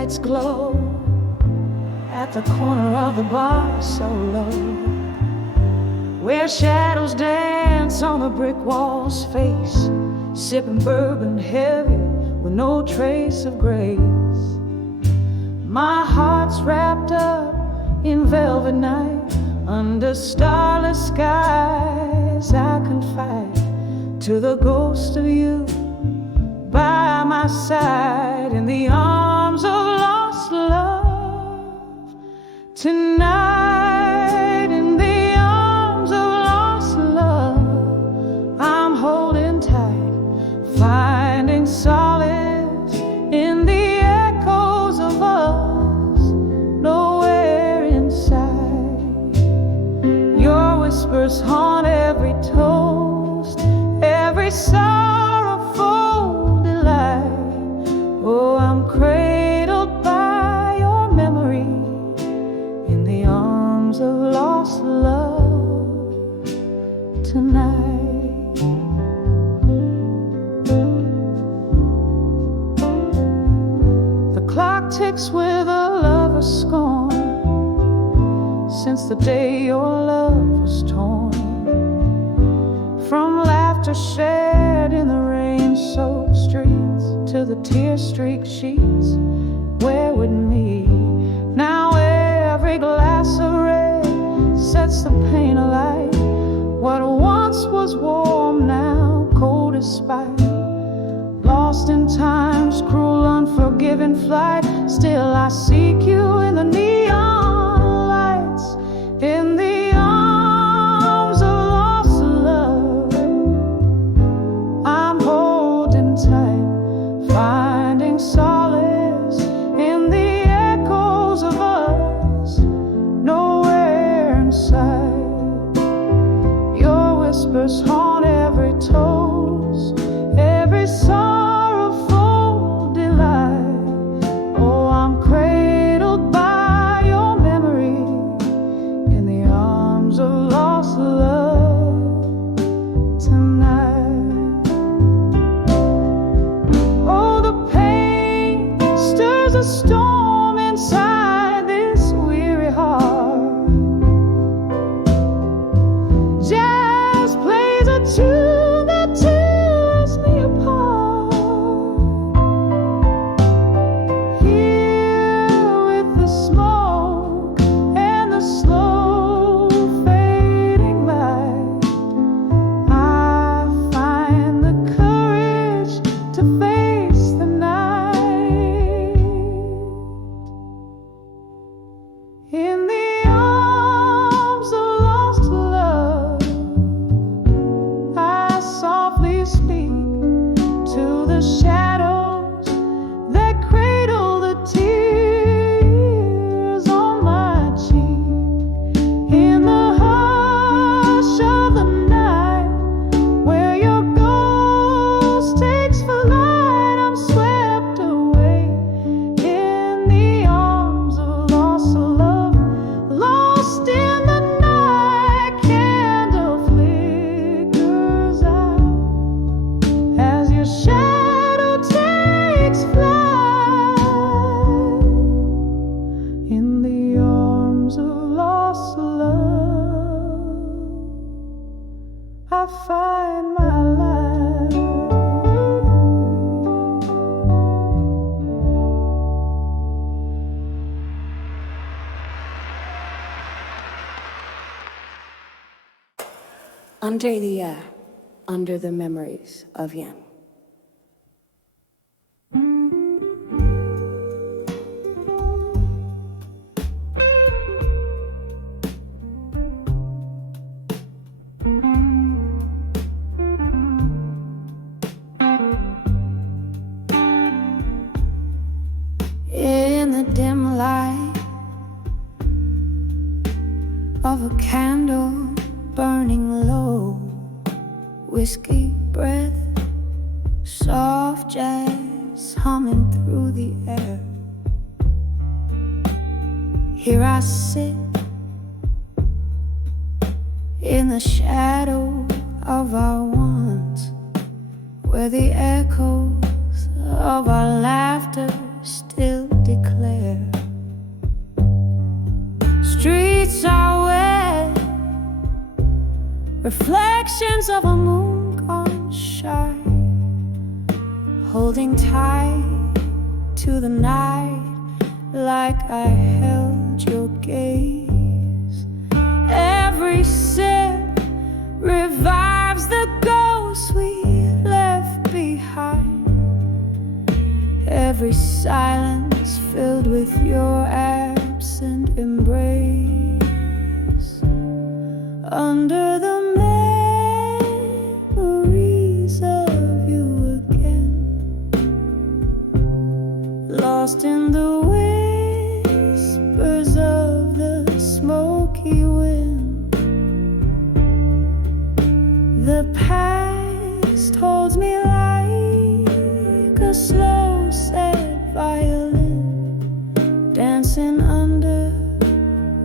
lights glow at the corner of the bar so low, where shadows dance on the brick wall's face, sipping bourbon heavy with no trace of grace. My heart's wrapped up in velvet night, under starless skies I confide to the ghost of you by my side, in the arms of lost love tonight. In the arms of lost love I'm holding tight, finding solace in the echoes of us, nowhere inside. Your whispers haunt every toast, every sorrowful delight. Oh, I'm cradled by your memory in the arms of lost love tonight. The clock ticks with a lover's scorn, since the day your love was torn from laughter shared in the rain-soaked streets to the tear-streaked sheets where we'd meet. Now every glass of red sets the pain alight. What once was warm now cold as spite, lost in time's cruel unforgiving flight. Still I seek you in the neon lights, in the arms of lost love I'm holding tight, finding solace in the echoes of us, nowhere inside. Your whispers haunt every toast, every sorrowful delight. Oh, I'm cradled by your memory in the arms of lost love tonight. Oh, the pain stirs a storm inside this weary heart. Jazz plays a tune that tears me apart. Here with the smoke and the slow fading light, I find the courage to face the night. In the arms of lost love I softly speak to the shadows that cradle the tears on my cheek. In the hush of the night, where your ghost takes flight, I'm swept away in the arms of lost love. Lost in the night, candle flickers out as your shadow takes flight. In the arms of lost love I find my life. Under the memories of Yen. In the dim light of a candle burning low, whiskey breath, soft jazz humming through the air. Here I sit in the shadow of our once, where the echoes of our laughter still declare. reflections of a moon gone shy, holding tight to the night like I held your gaze. Every sip revives the ghosts we left behind, every silence filled with your absent embrace. Under the memories of you again, lost in the whispers of the smoky wind. The past holds me like a slow, sad violin, dancing under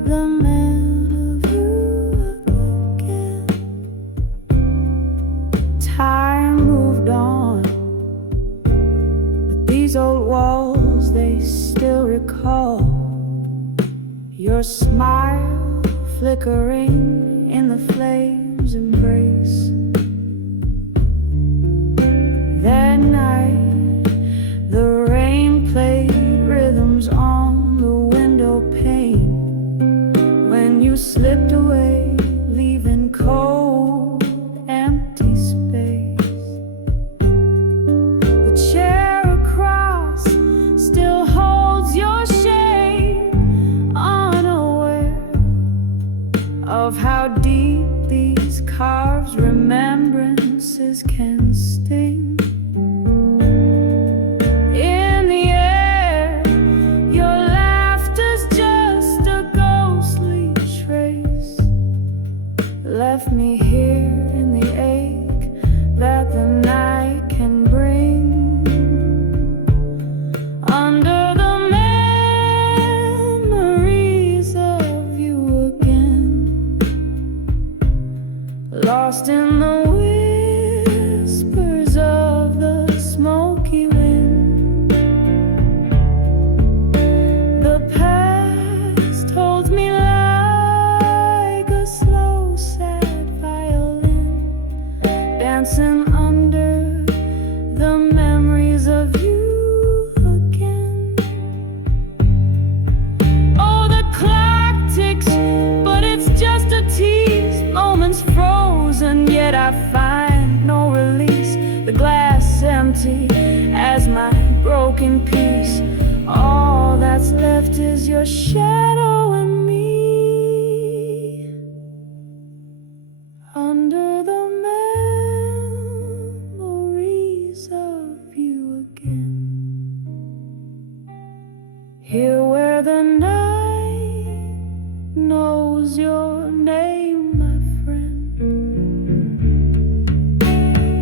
the man of you again. Time moved on, but these old walls, they still recall your smile flickering in the flames' embrace. That night, the rain played rhythms on the window pane when you slipped away, leaving cold, empty space. The chair across still holds your shape, unaware of how deep these carved remembrances can sting. In the air, your laughter's just a ghostly trace, left me here in the ache that the night can bring. Under the memories of you again, lost in the whispers of the smoky wind. The past holds me like a slow, sad violin, dancing under the memories of you again. Oh, the clock ticks, but it's just a tease. Moments frozen, yet I find no release. The glass empty as my broken piece. All that's left is your shadow and me. Under the memories of you again, here where the night knows your name, my friend.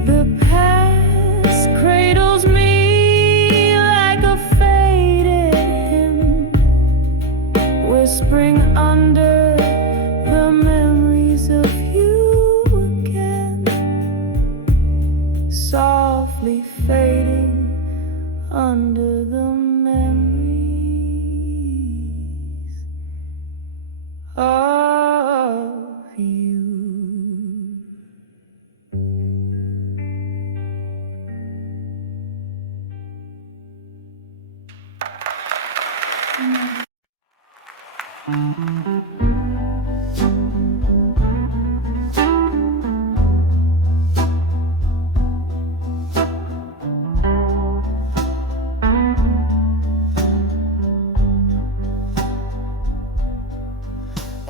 The past cradles me like a faded hymn, whispering under the memories of you again, softly fading under the memories of you.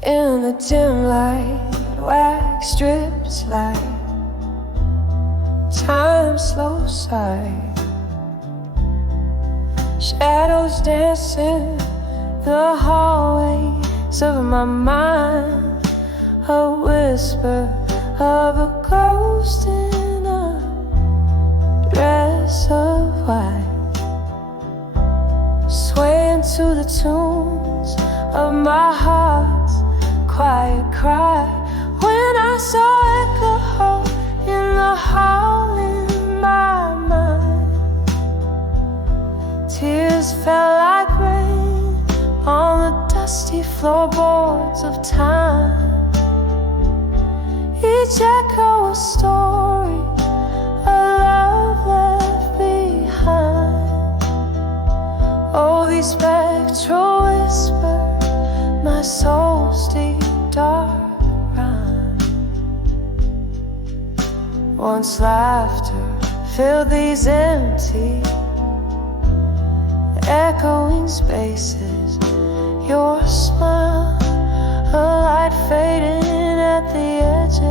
In the dim light, wax strips like time slow side, shadows dancing the hallways of my mind, a whisper of a ghost in a dress of white, swaying to the tunes of my heart's quiet cry. When I saw it glow in the hall in my mind, tears fell like rain on the dusty floorboards of time. each echo a story, a love left behind. Oh, these spectral whispers, my soul's deep dark rhyme. Once laughter filled these empty, echoing spaces. Your smile, a light fading at the edges.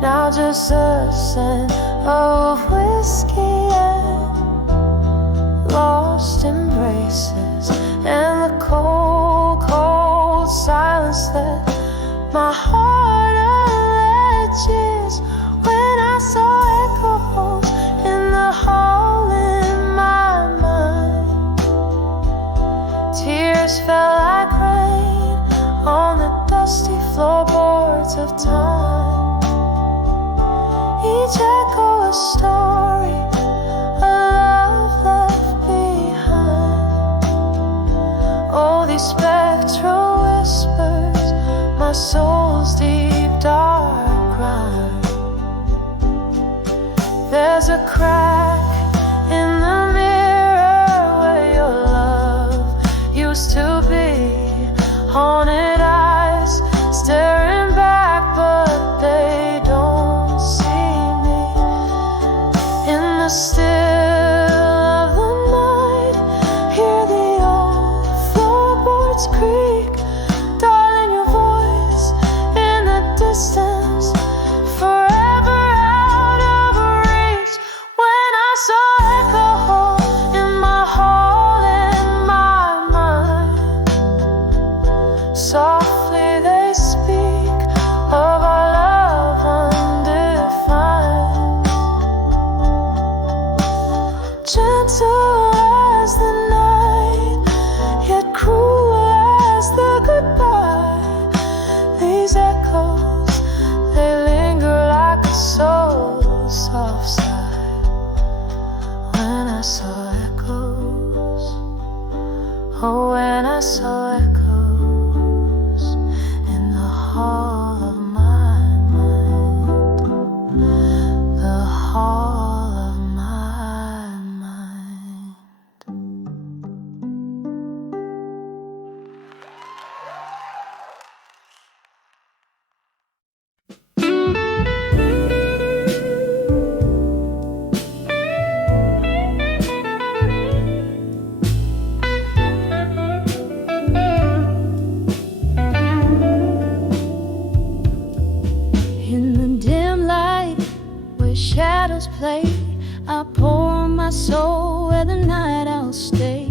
Now just a scent of whiskey and lost embraces, and the cold, cold silence that my heart alleges. When I saw echoes in the hall in my mind, tears fell like rain on the dusty floorboards of time. Each echo a story, a love left behind. Oh, these spectral whispers, my soul's deep dark crime. There's a crack in the mirror where your love used to be. Haunted eyes staring back, but they don't see me. In the still of the night, hear the old floorboards creak. Darling, your voice in the distance, forever out of reach. When I saw echo in my hall, in my mind, softly they speak of our love undefined. Gentle as the night, yet cruel as the goodbye. These echoes, they linger like a soul's soft sigh. When I saw echoes, oh, when I saw echoes in the hall of my mind, the hall of my mind. In the dim light where shadows play, I pour my soul where the night I'll stay.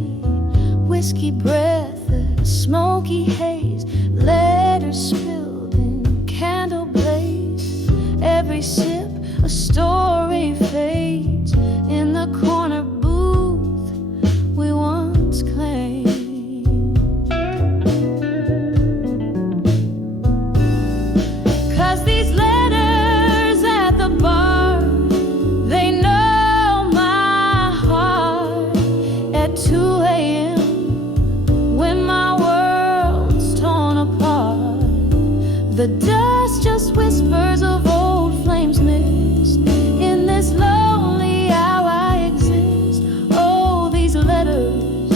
Whiskey breath, a smoky haze, letters spilled in candle blaze. Every sip a story fades in the corner booth we once claimed. 'Cause these letters at the bar, they know my heart. At 2 a.m. when my world's torn apart, the dust just whispers of old flames missed. In this lonely hour I exist. Oh, these letters,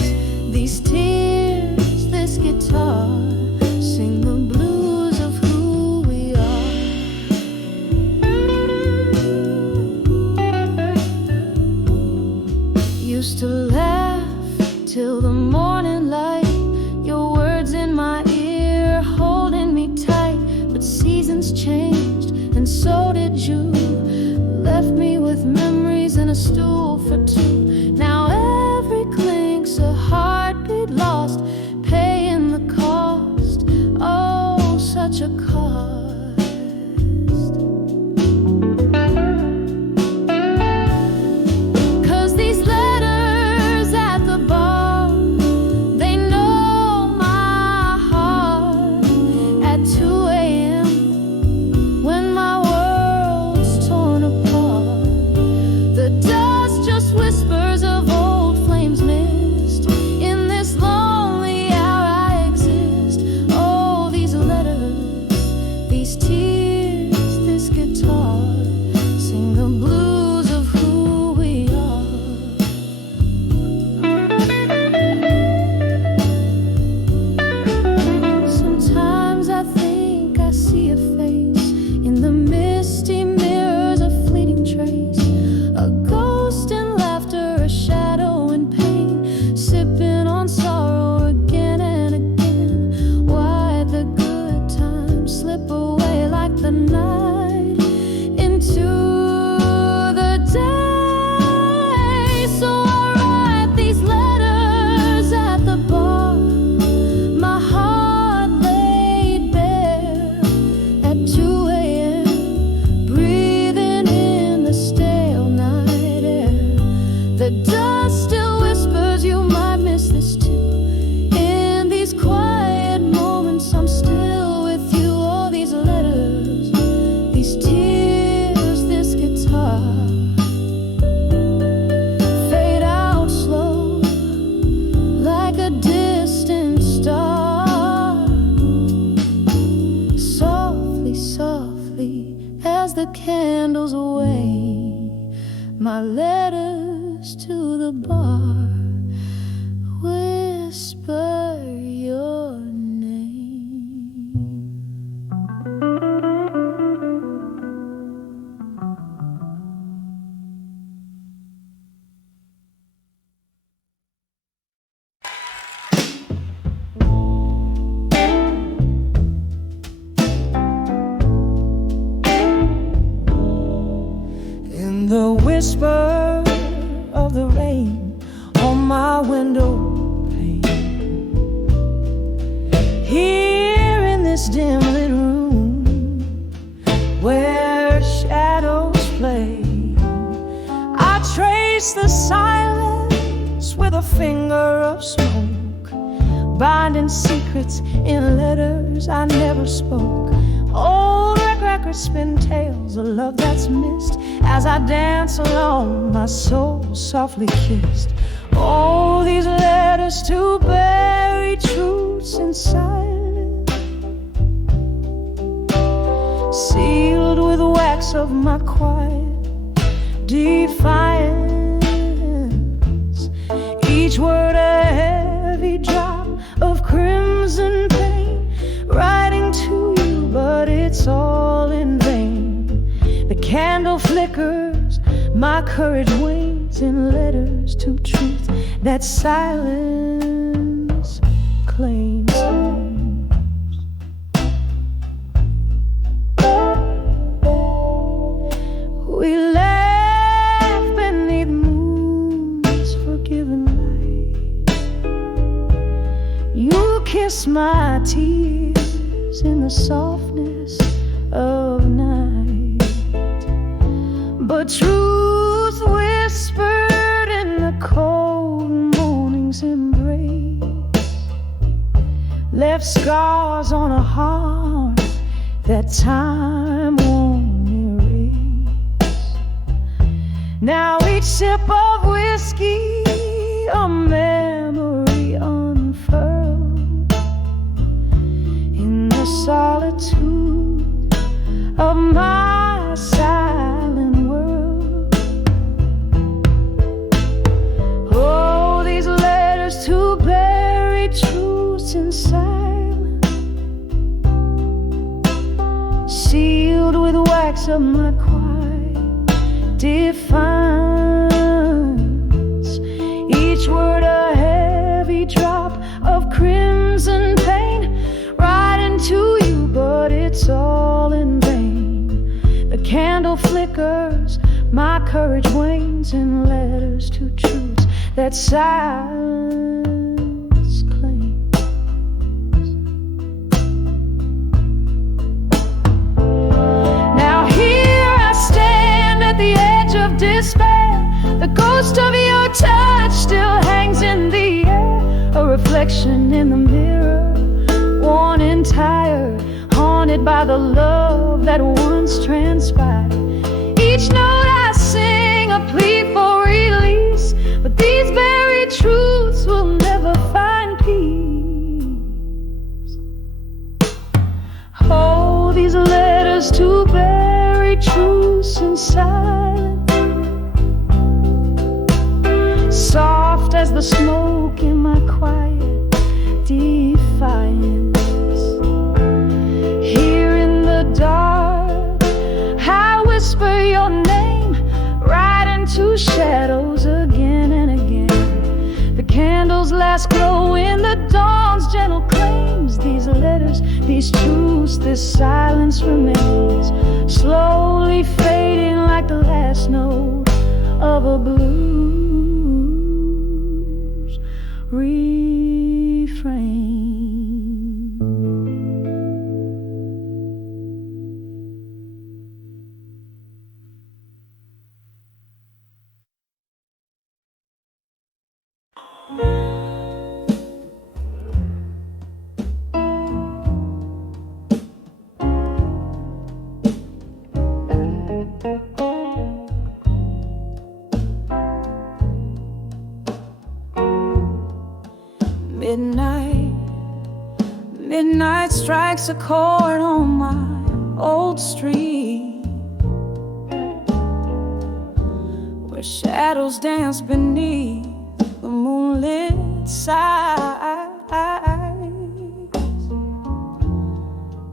these tears, this guitar, sing the blues of who we are. Used to laugh till the morning light, your words in my ear holding me tight. But seasons changed and so did you. Left me with memories and a stool for two. Now every clink's a heartbeat lost, paying the cost. Oh, such a cost. 'Cause these letters at the bar, they know my heart. At 2 a.m. when my world's torn apart, the dust just whispers my letters to the bar whisper your name. In the whisper of the rain on my window pane, here in this dim lit room where shadows play, I trace the silence with a finger of smoke, binding secrets in letters I never spoke. Old records spin tales of love that's missed as I dance along, my soul softly kissed. Oh, these letters to bury truths in silence, sealed with wax of my quiet defiance. Each word a heavy drop of crimson pain, writing to you, but it's all in vain. The candle flickers, my courage wanes in letters to truth that silence claims. We laugh beneath moon's forgiving light. You kiss my tears in the softness of night, but truth whispered in the cold morning's embrace left scars on a heart that time won't erase. Now each sip of whiskey, a memory unfurled in the solitude of my silent world. Oh, these letters to bury truths in silence, sealed with wax of my quiet defiance. Each word a heavy drop of crimson pain, writing to you, but it's all in vain. The candle flickers, my courage wanes in letters to truths that silence claims. Now here I stand at the edge of despair. The ghost of your touch still hangs in the air, a reflection in the mirror, worn and tired, haunted by the love that once transpired. Each note I sing a plea for release, but these buried truths will never find peace. Oh, these letters to bury truths in silence, soft as the smoke in my quiet defiance. Here in the dark, I whisper your name, right into shadows again and again. The candle's last glow in the dawn's gentle claims. These letters, these truths, this silence remains, slowly fading like the last note of a blues refrain. Midnight strikes a chord on my old street, where shadows dance beneath the moonlit skies.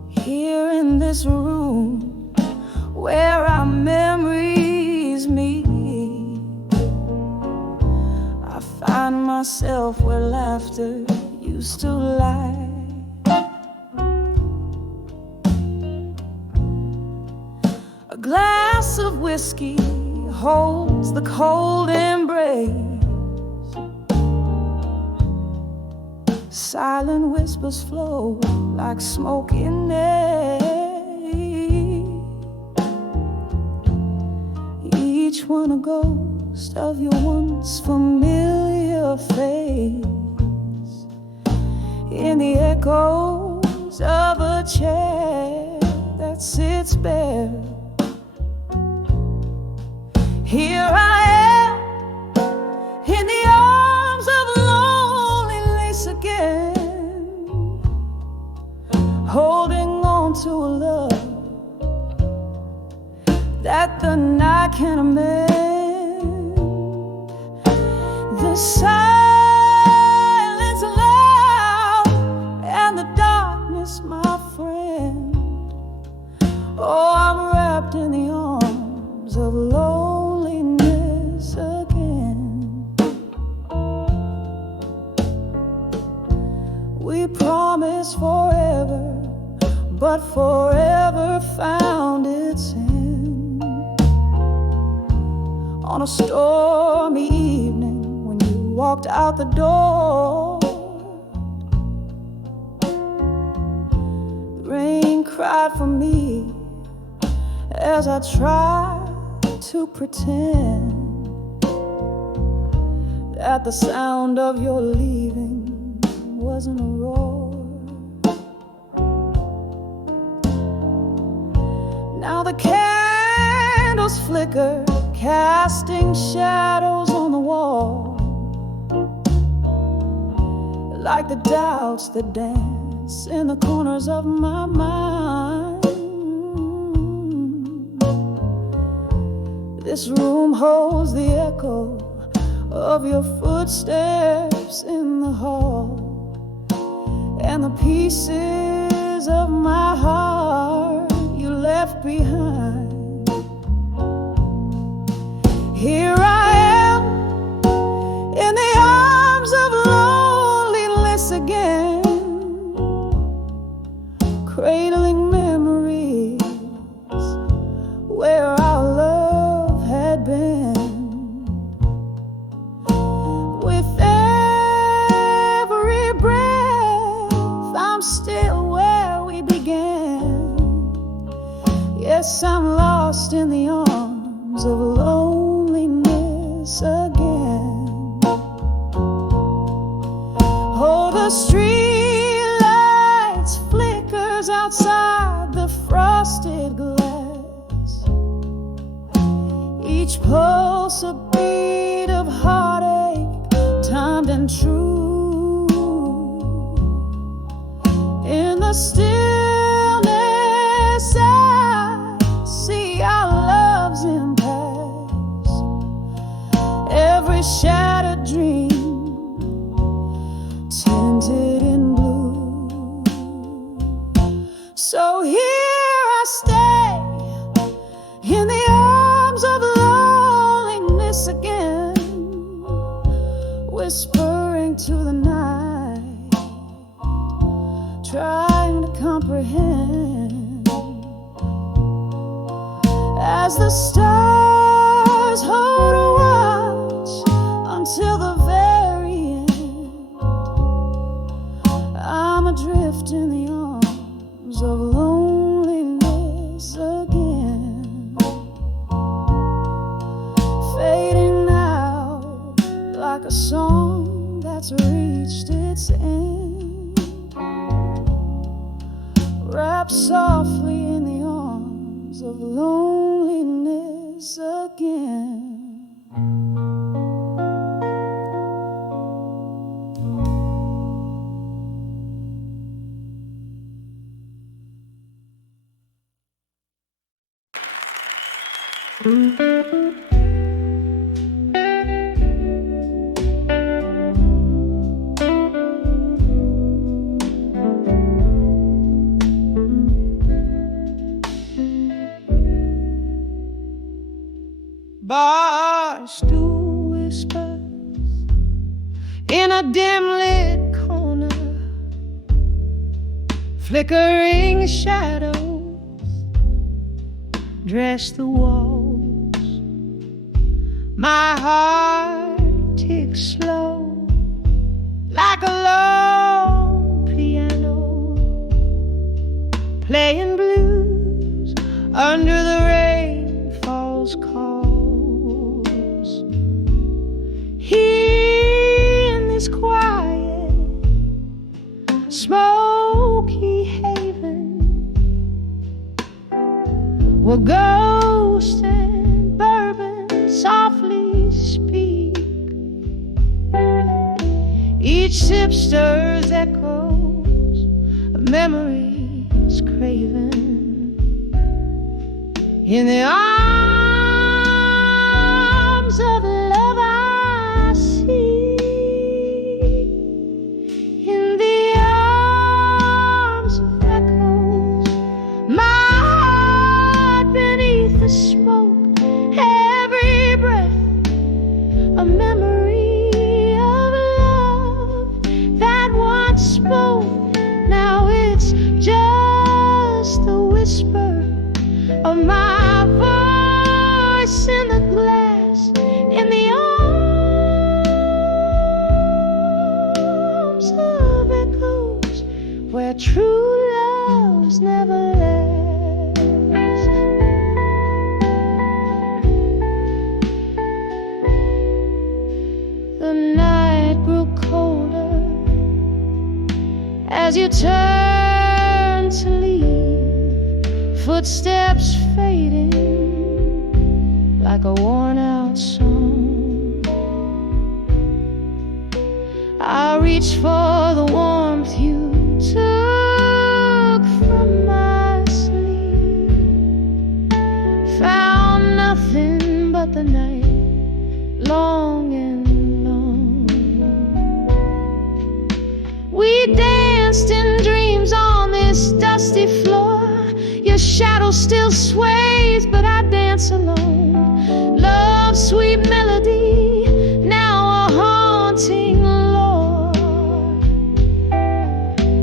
Here in this room where our memories meet, I find myself where laughter used to lie. A glass of whiskey holds the cold embrace. Silent whispers flow like smoky night. Each one a ghost of your once familiar face, in the echoes of a chair that sits bare. Here I am, in the arms of loneliness again, holding on to a love that the night can amend. The silence loud and the darkness, my friend. Oh, I'm wrapped in the arms of loneliness again. We promised forever, but forever found its end. On a stormy evening when you walked out the door, the rain cried for me as I tried to pretend that the sound of your leaving wasn't a roar. Now the candles flicker, casting shadows on the wall, like the doubts that dance in the corners of my mind. This room holds the echo of your footsteps in the hall, and the pieces of my heart you left behind. Here I am, in the arms of loneliness again, cradling memories where our love had been. With every breath, I'm still where we began. Yes, I'm lost in the arms of loneliness again. Oh, the street lights flickers outside the frosted glass, each pulse a beat of heartache, timed and true. In the stillness I see our love's impasse, every shattered dream tinted in blue. So here I stay, in the arms of loneliness again, whispering to the night, trying to comprehend, as the stars hold a watch until the very end. I'm adrift in the arms of loneliness again, fading out like a song that's reached its end, wrapped softly in the arms of loneliness again. still whispers in a dim lit corner. Flickering shadows dress the walls. My heart ticks slow like a long piano, playing blues under the rain falls calls. Here in this quiet, smoky haven, where ghosts and bourbon softly speak, each sip stirs echoes of memories craven. In the arms of love I see, in the arms of echoes, my heart beneath the smoke, every breath a memory of love that once spoke. Now it's just the whisper of my voice in the glass, in the arms of echoes, where true loves never last. The night grew colder as you turned to leave, footsteps fading like a worn-out song. I reached for the warmth you took from my sleeve, found nothing but the night, long and long. We danced in dreams on this dusty floor. Your shadow still sways, but I dance alone. Love's sweet melody, now a haunting lore.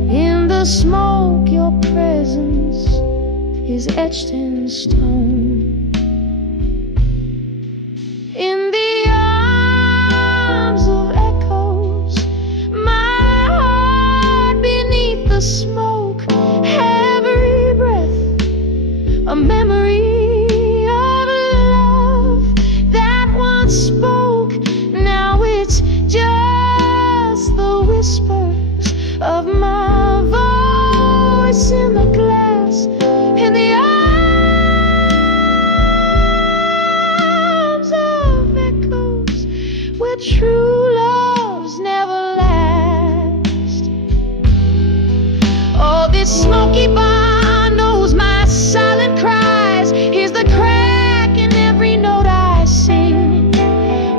In the smoke, your presence is etched in stone. In the arms of echoes, my heart beneath the smoke, every breath a memory of love that once spoke. Now it's just the whispers of my voice in the glass, in the arms of echoes, where true loves never last. Oh, this smoky bar knows my silent cries. Here's the crack in every note I sing.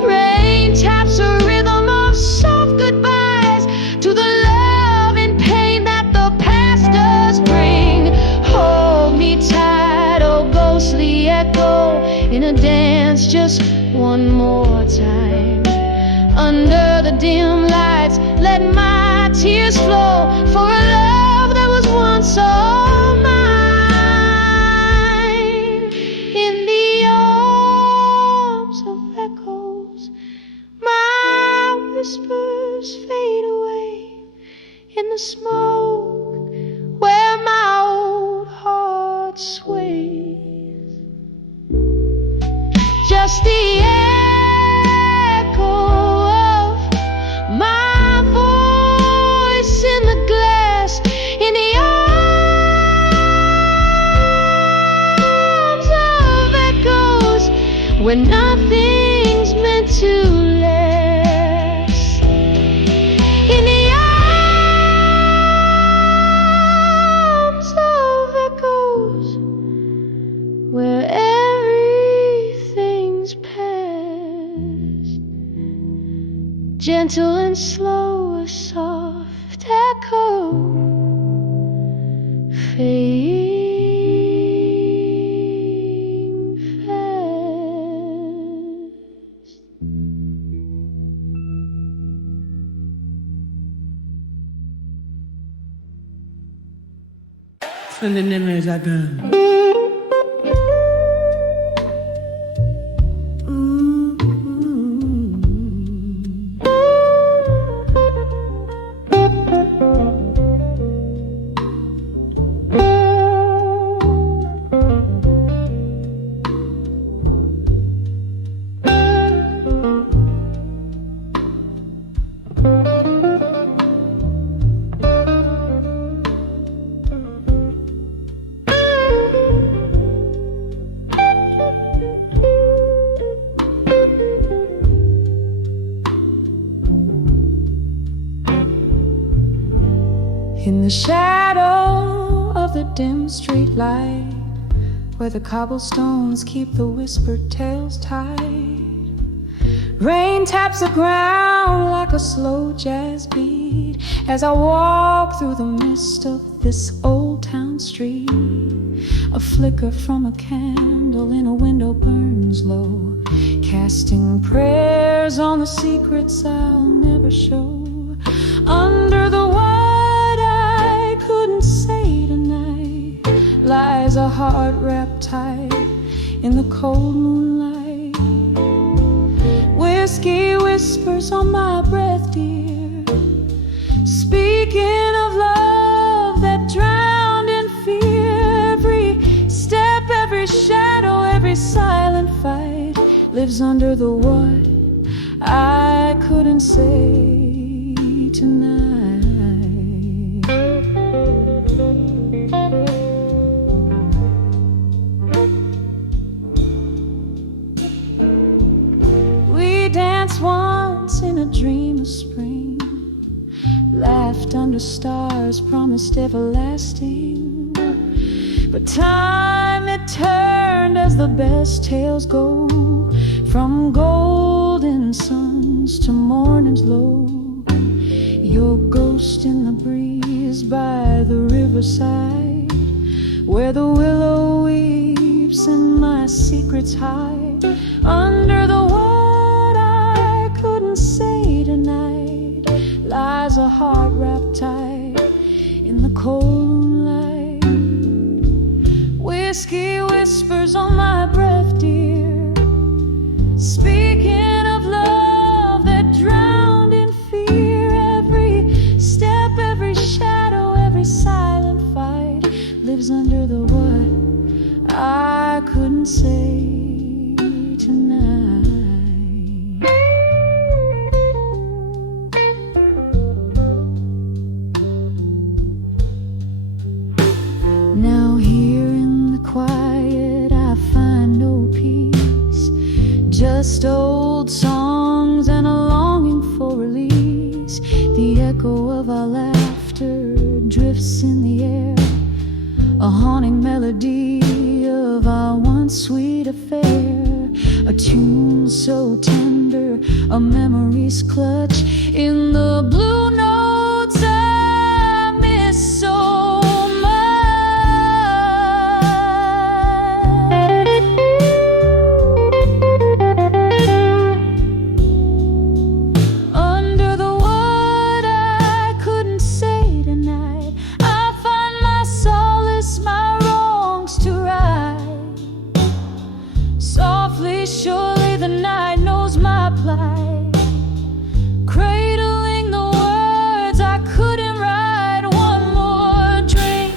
Rain taps a rhythm of soft goodbyes to the love and pain that the past does bring. Hold me tight, oh ghostly echo, in a dance just one more time. Under the dim lights, let my tears flow for a love that was once all mine. In the arms of echoes, my whispers fade away. In the smoke, where my old heart sways, just the echo of my voice in the glass, in the arms of echoes, where nothing's meant to last. In the arms of echoes, where everything's past, gentle and slow, a soft echo, fading fast. 선생님의 작은 In the shadow of the dim street light, where the cobblestones keep the whispered tales tight, rain taps the ground like a slow jazz beat as I walk through the mist of this old town street. A flicker from a candle in a window burns low, casting prayers on the secrets I'll never show. Under the what I couldn't say tonight lies a heart wrapped tight in the cold moonlight. Whiskey whispers on my breath, dear, speaking of love that drowned in fear. Every step, every shadow, every silent fight lives under the what I couldn't say tonight. We danced once in a dream of spring, laughed under stars, promised everlasting. But time it turned as the best tales go, from golden suns to morning's low. Your ghost in the breeze by the riverside, where the willow weeps and my secrets hide. Under the what I couldn't say tonight lies a heart wrapped tight in the cold moonlight. Whiskey whispers on my breath, dear, speaking of love that drowned in fear. Every step, every shadow, every silent fight lives under the what I couldn't say tonight. Now here in the quiet I find no peace, just old songs and a longing for release. The echo of our laughter drifts in the air, a haunting melody of our once sweet affair. A tune so tender, a memory's clutch in the blue notes I miss so surely the night knows my plight, cradling the words I couldn't write. One more drink,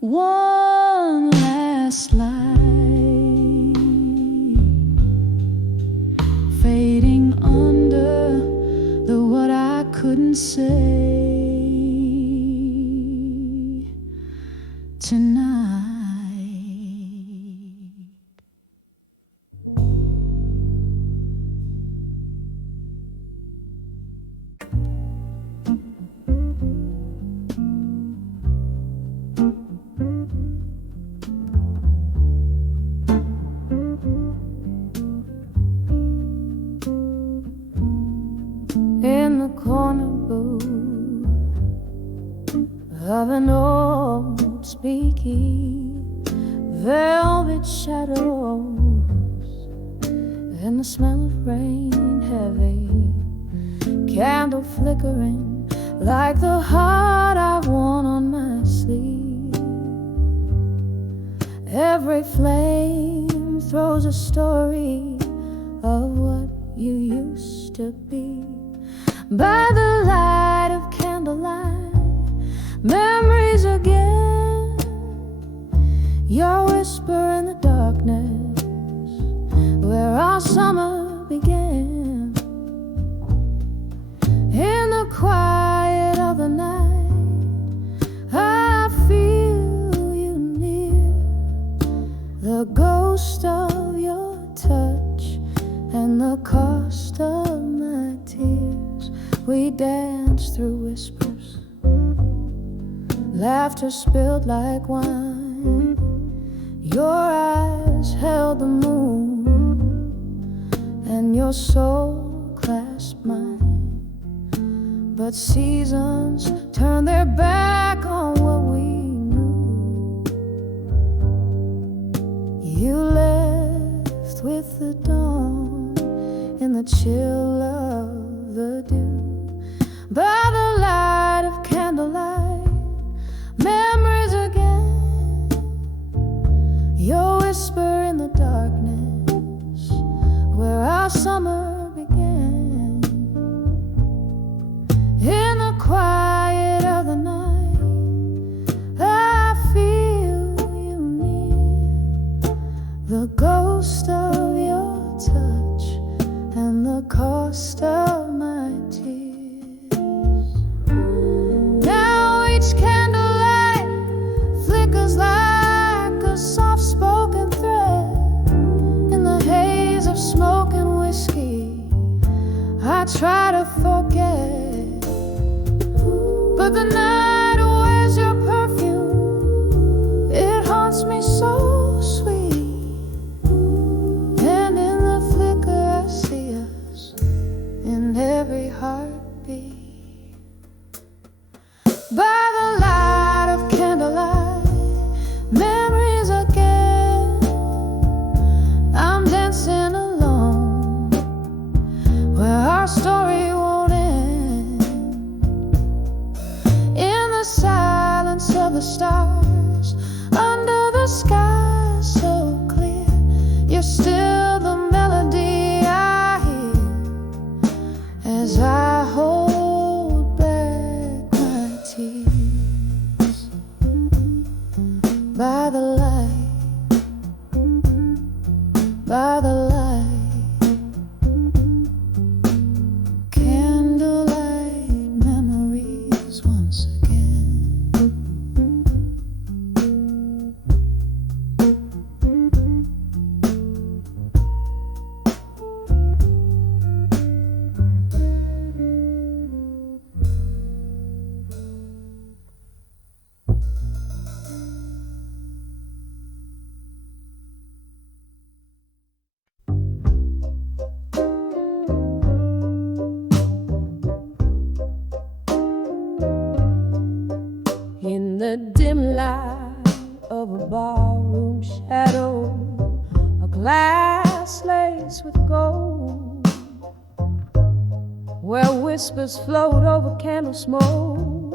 one last light, fading under the what I couldn't say tonight. In the corner booth of an old speakeasy, velvet shadows and the smell of rain heavy, candle flickering like the heart I worn on my sleeve. sleep. Every flame throws a story of what you used to be. By the light of candlelight, memories again. Your whisper in the darkness, where our summer began. In the quiet of the night, I feel you near. The ghost of your touch and the cost of my tears. We danced through whispers, laughter spilled like wine. Your eyes held the moon, and your soul clasped mine. But seasons turned their back on what we knew. You left with the dawn in the chill of the dew. By the light of candlelight, memories again. Your whisper in the darkness, where our summer began. In the quiet of the night, I feel you near. The ghost of your touch and the cost of my tears. Now each candlelight flickers like a soft-spoken thread. In the haze of smoke and whiskey, I try to forget, but the night wears your perfume. It haunts me so sweet, and in the flicker I see us in every heartbeat. By the light of candlelight, memories again. I'm dancing alone, where our story won't end. In the silence of the stars, under the sky so clear, you're still the melody I hear as I hold back my tears. By the light, by the light, candlelight memories once again. In the dim light of a barroom shadow, a glass laced with gold, where whispers float over candle smoke,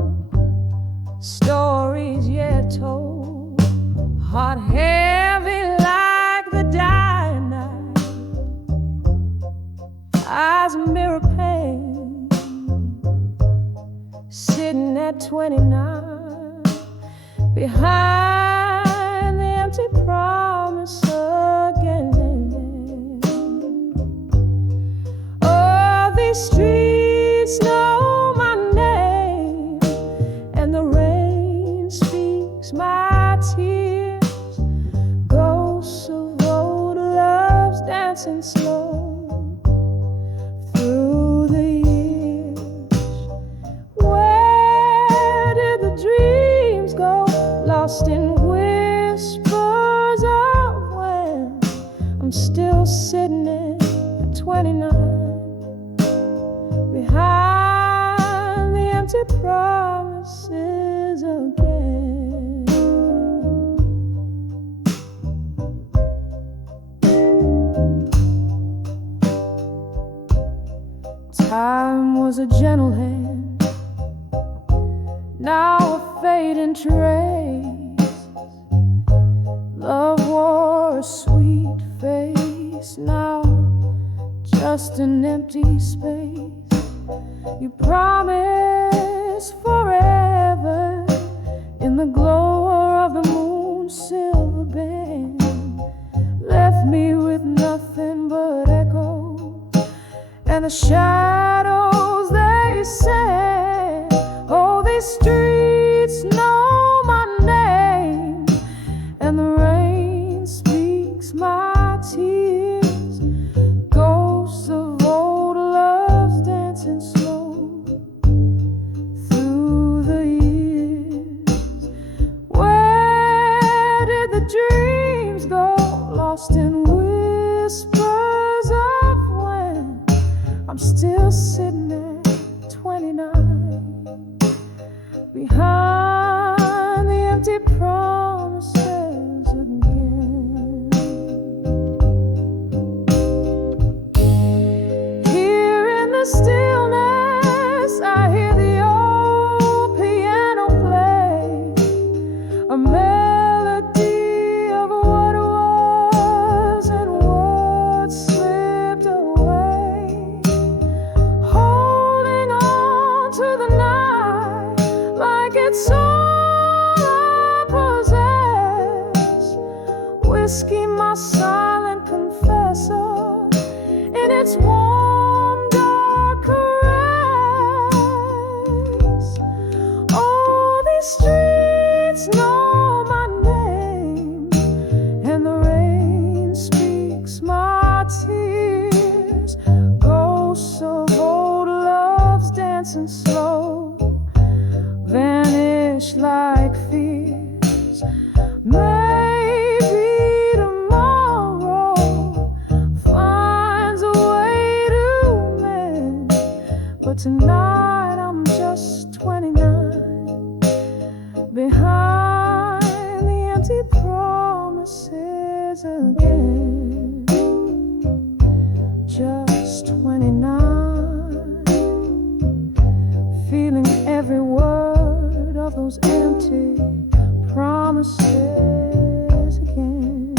stories yet told, heart heavy like the dying night, eyes mirror pain, sitting at 29. Behind the empty promise again. Oh, these streets know my name, and the rain speaks my tears. Ghosts of old loves dancing slow through the years. Where did the dreams go? Lost in whispers of when I'm still sitting at 29, behind the empty promises again. Time was a gentle hand, now a fading trace. Love wore a sweet face, now just an empty space. You promised forever in the glow of the moon's silver band, left me with nothing but echoes and the shadows. They said, oh, these streets know my name, and the rain speaks my tears. Ghosts of old loves dancing slow through the years. Where did the dreams go, lost in whispers of when I'm still sitting at 29 behind the empty promises again. Here in the stillness, I hear the old piano play a melody of what was and what slipped away, holding on to the night like it's all I possess. Whiskey, my silent confessor, in its warm, dark caress. Oh, these streets know my name, and the rain speaks my tears. Ghosts of old loves dancing slow vanish like fears. Maybe tomorrow finds a way to mend, but tonight I'm just 29 behind the empty promises again. Just 29, feeling every word of those empty promises again.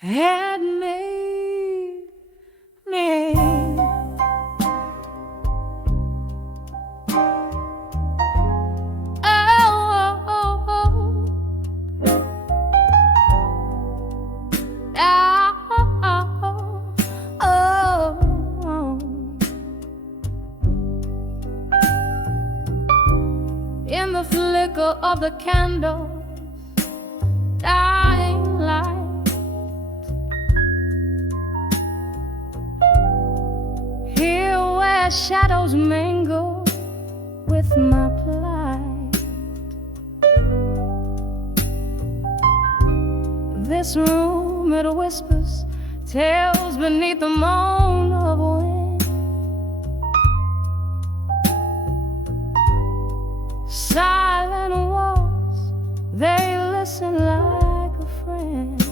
Had made me in the flicker of the candle, dying light. Here where shadows mingle with my plight. This room, it whispers tales beneath the moan of wind. Silent walls, they listen like a friend.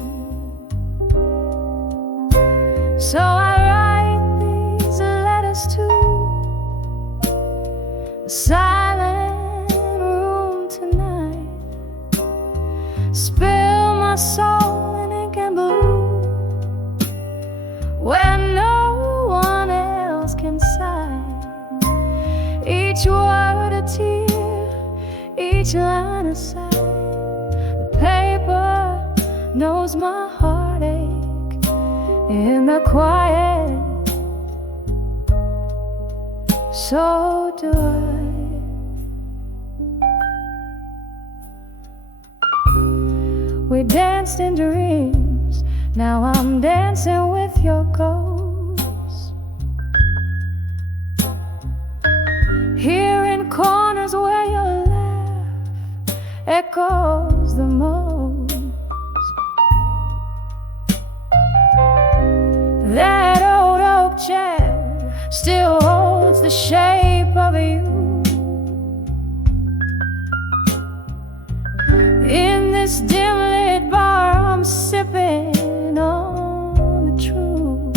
So I write these letters to the silent room tonight. Spill my soul in ink and blue, where no one else can sigh. Each word a tear, each line a sigh. The paper knows my heartache in the quiet. So do I. We danced in dreams, now I'm dancing with your ghost. Here in corners where your laugh echoes the most. That old oak chair still holds the shape of you. In this dim lit bar, I'm sipping on the truth.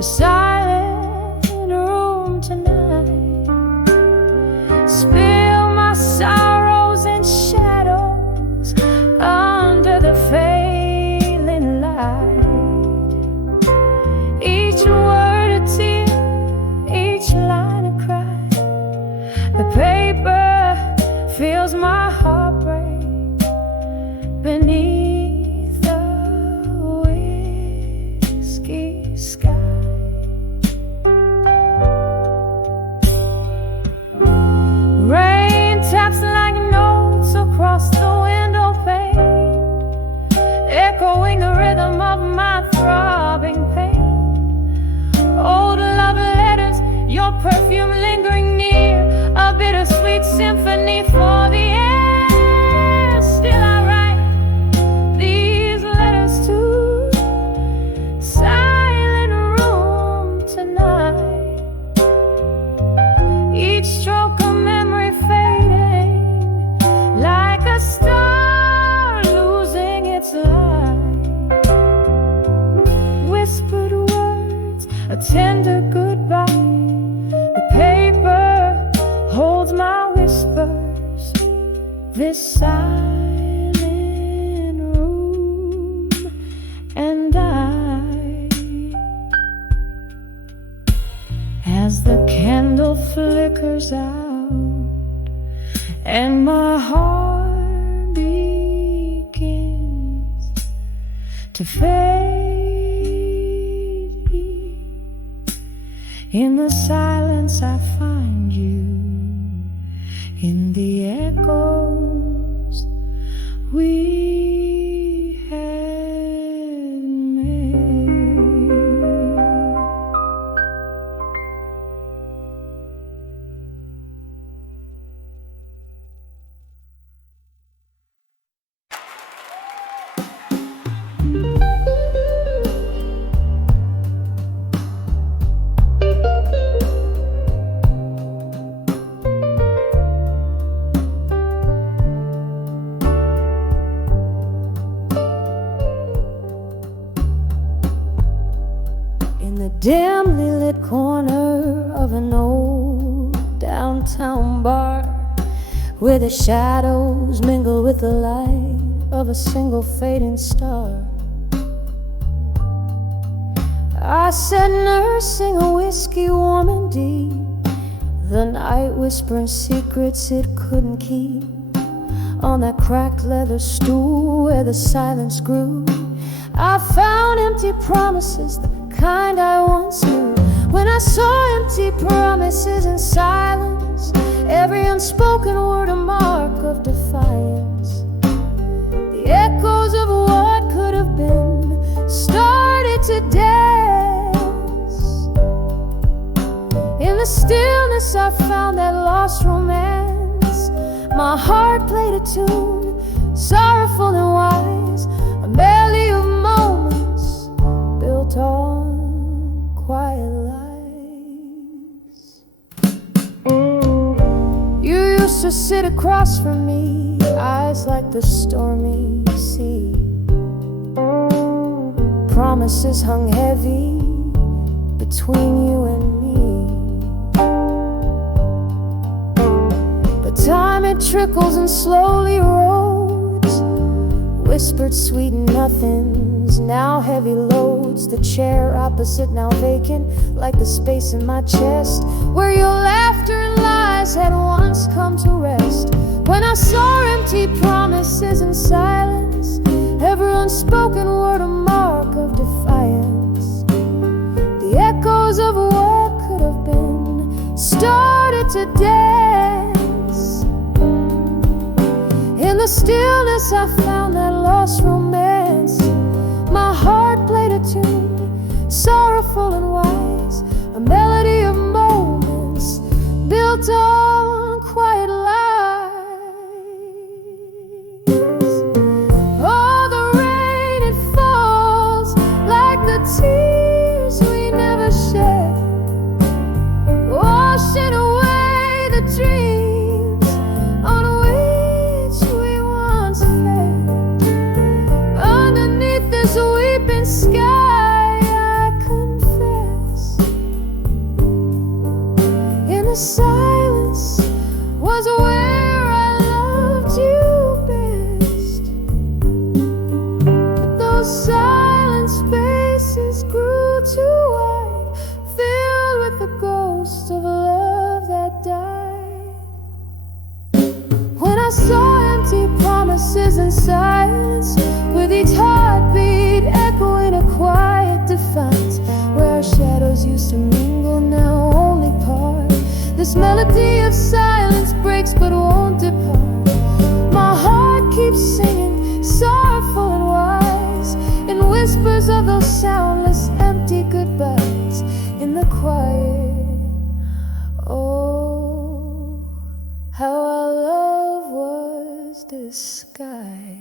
the silent room tonight. Spill my sorrows and shadows under the failing light. Each word a tear, each line a cry. The paper feels my heartbreak beneath the whiskey sky. Rain taps like notes across the window pane, echoing the rhythm of my throbbing pain. Old love letters, your perfume lingering near, a bittersweet symphony for the air. Still I write these letters to silent room tonight. Each stroke a memory fading, like a star losing its light. Whispered words, a tender goodbye. The paper holds my whispers, this silent room and I. As the candle flickers out and my heart begins to fade, in the silence I find you, in the echoes we had made. Dimly lit corner of an old downtown bar, where the shadows mingle with the light of a single fading star. I sat nursing a whiskey warm and deep, the night whispering secrets it couldn't keep, on that cracked leather stool where the silence grew. I found empty promises, the kind I once knew. When I saw empty promises and silence, every unspoken word a mark of defiance. The echoes of what could have been started to dance. In the stillness I found that lost romance. My heart played a tune, sorrowful and wise, a medley of moments built on quiet lies. You used to sit across from me, eyes like the stormy sea. Promises hung heavy between you and me, but time it trickles and slowly rolls, whispered sweet nothings, now heavy loads. The chair opposite now vacant, like the space in my chest where your laughter and lies had once come to rest. When I saw empty promises and silence, every unspoken word a mark of defiance. The echoes of what could have been started to dance. In the stillness I found that lost romance. My heart played a tune, sorrowful and wise, a melody of moments built on quiet lies. Oh, the rain, it falls like the tears we never shed, washing away the dreams on which we once fed. Underneath this weeping sky, I confess silence was where I loved you best. But those silent spaces grew too wide, filled with the ghost of love that died. When I saw empty promises and silence, with each heartbeat echoing a quiet defiance, where our shadows used to mingle, now only part. This melody of silence breaks but won't depart. My heart keeps singing, sorrowful and wise, in whispers of those soundless, empty goodbyes in the quiet. Oh, how our love was disguised.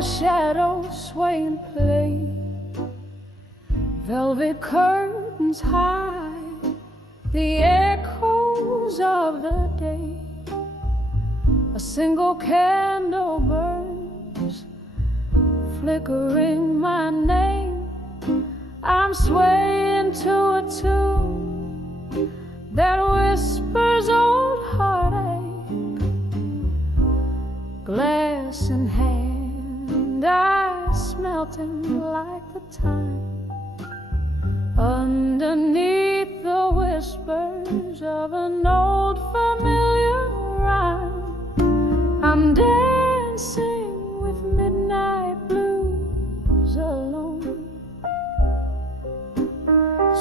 Shadows sway and play, velvet curtains hide the echoes of the day. A single candle burns, flickering my name. I'm swaying to a tune that whispers old heartache. Glass in hand, eyes melting like the time. Underneath the whispers of an old familiar rhyme, I'm dancing with midnight blues alone,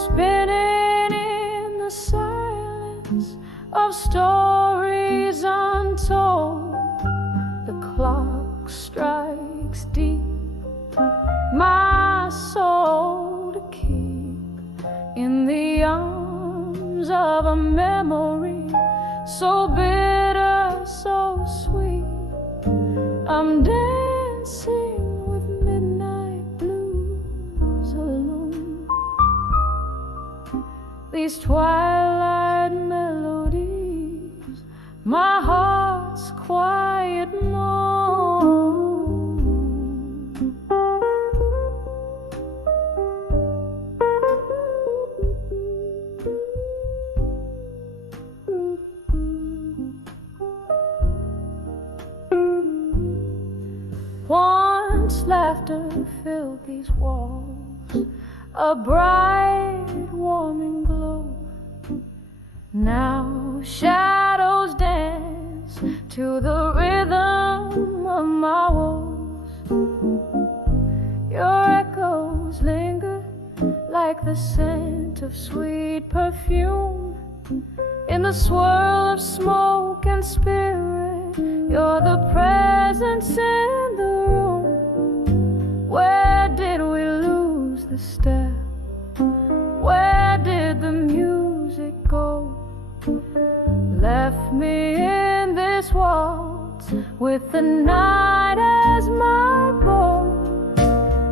spinning in the silence of stories untold. The clock strikes deep, my soul to keep in the arms of a memory so bitter, so sweet. I'm dancing with midnight blues alone. These twilight melodies, my heart's quiet moan. Once laughter filled these walls, a bright, warming glow. Now shadows dance to the rhythm of my walls. Your echoes linger like the scent of sweet perfume in the swirl of smoke and spirit. You're the presence in the room. Where did we lose the step? Where did the music go? Left me in this waltz with the night as my bow.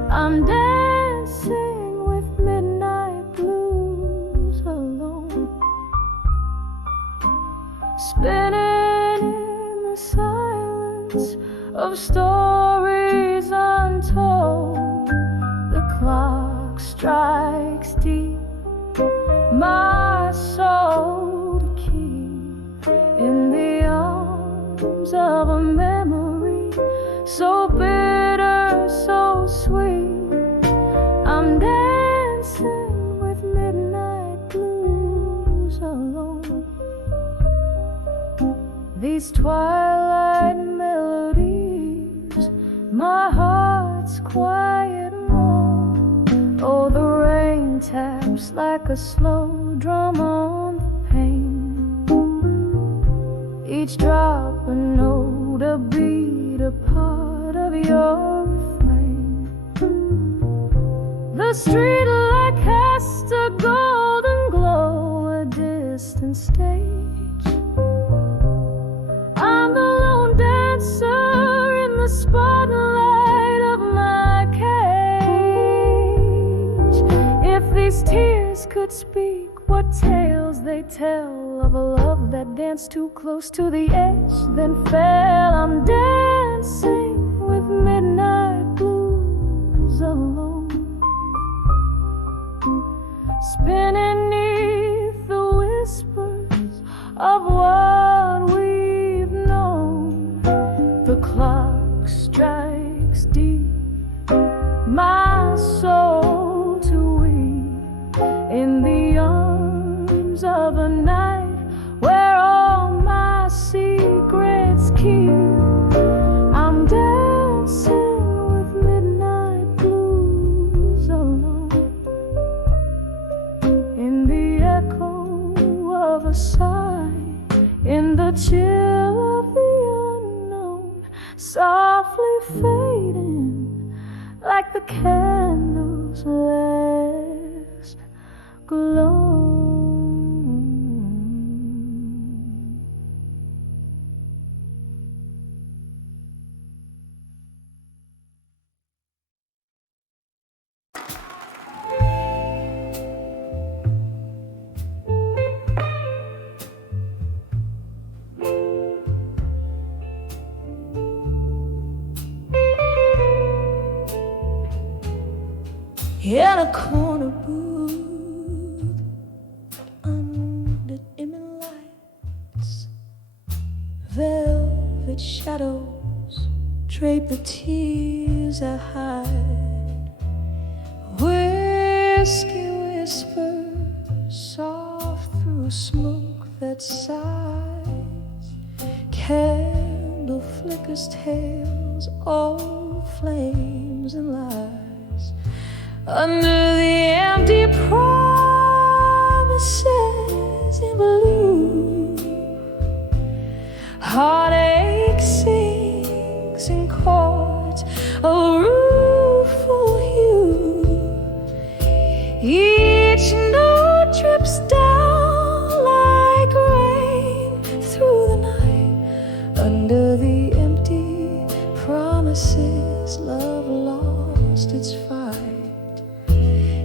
I'm dancing with midnight blues alone, spinning in the silence of stories untold. The clock strikes deep, my soul to keep in the arms of a memory so bitter, so sweet. I'm dancing with midnight blues alone. These twilight melodies, my heart's quiet moan. Oh, the rain taps like a slow drum on the pane. Each drop a note, a beat, a part of your streetlight cast a golden glow, a distant stage. I'm the lone dancer in the spotlight of my cage. If these tears could speak, what tales they tell of a love that danced too close to the edge, then fell. I'm dancing with midnight blues alone, spinning neath the whispers of what we've known. The clock strikes deep, my soul to weep in the arms of a night where all my secrets keep. I'm dancing with midnight blues alone, in the echo of a sigh, in the chill of the unknown, softly fading like the candle's last glow. In a corner booth, under dim lights, velvet shadows drape the tears I hide. Whiskey whispers soft through smoke that sighs. Candle flickers tales, all flames and lies. Under the empty promises in blue, heartache sings in chords of rueful hue. Each note drips down like rain through the night. Under the empty promises, love lost its fight.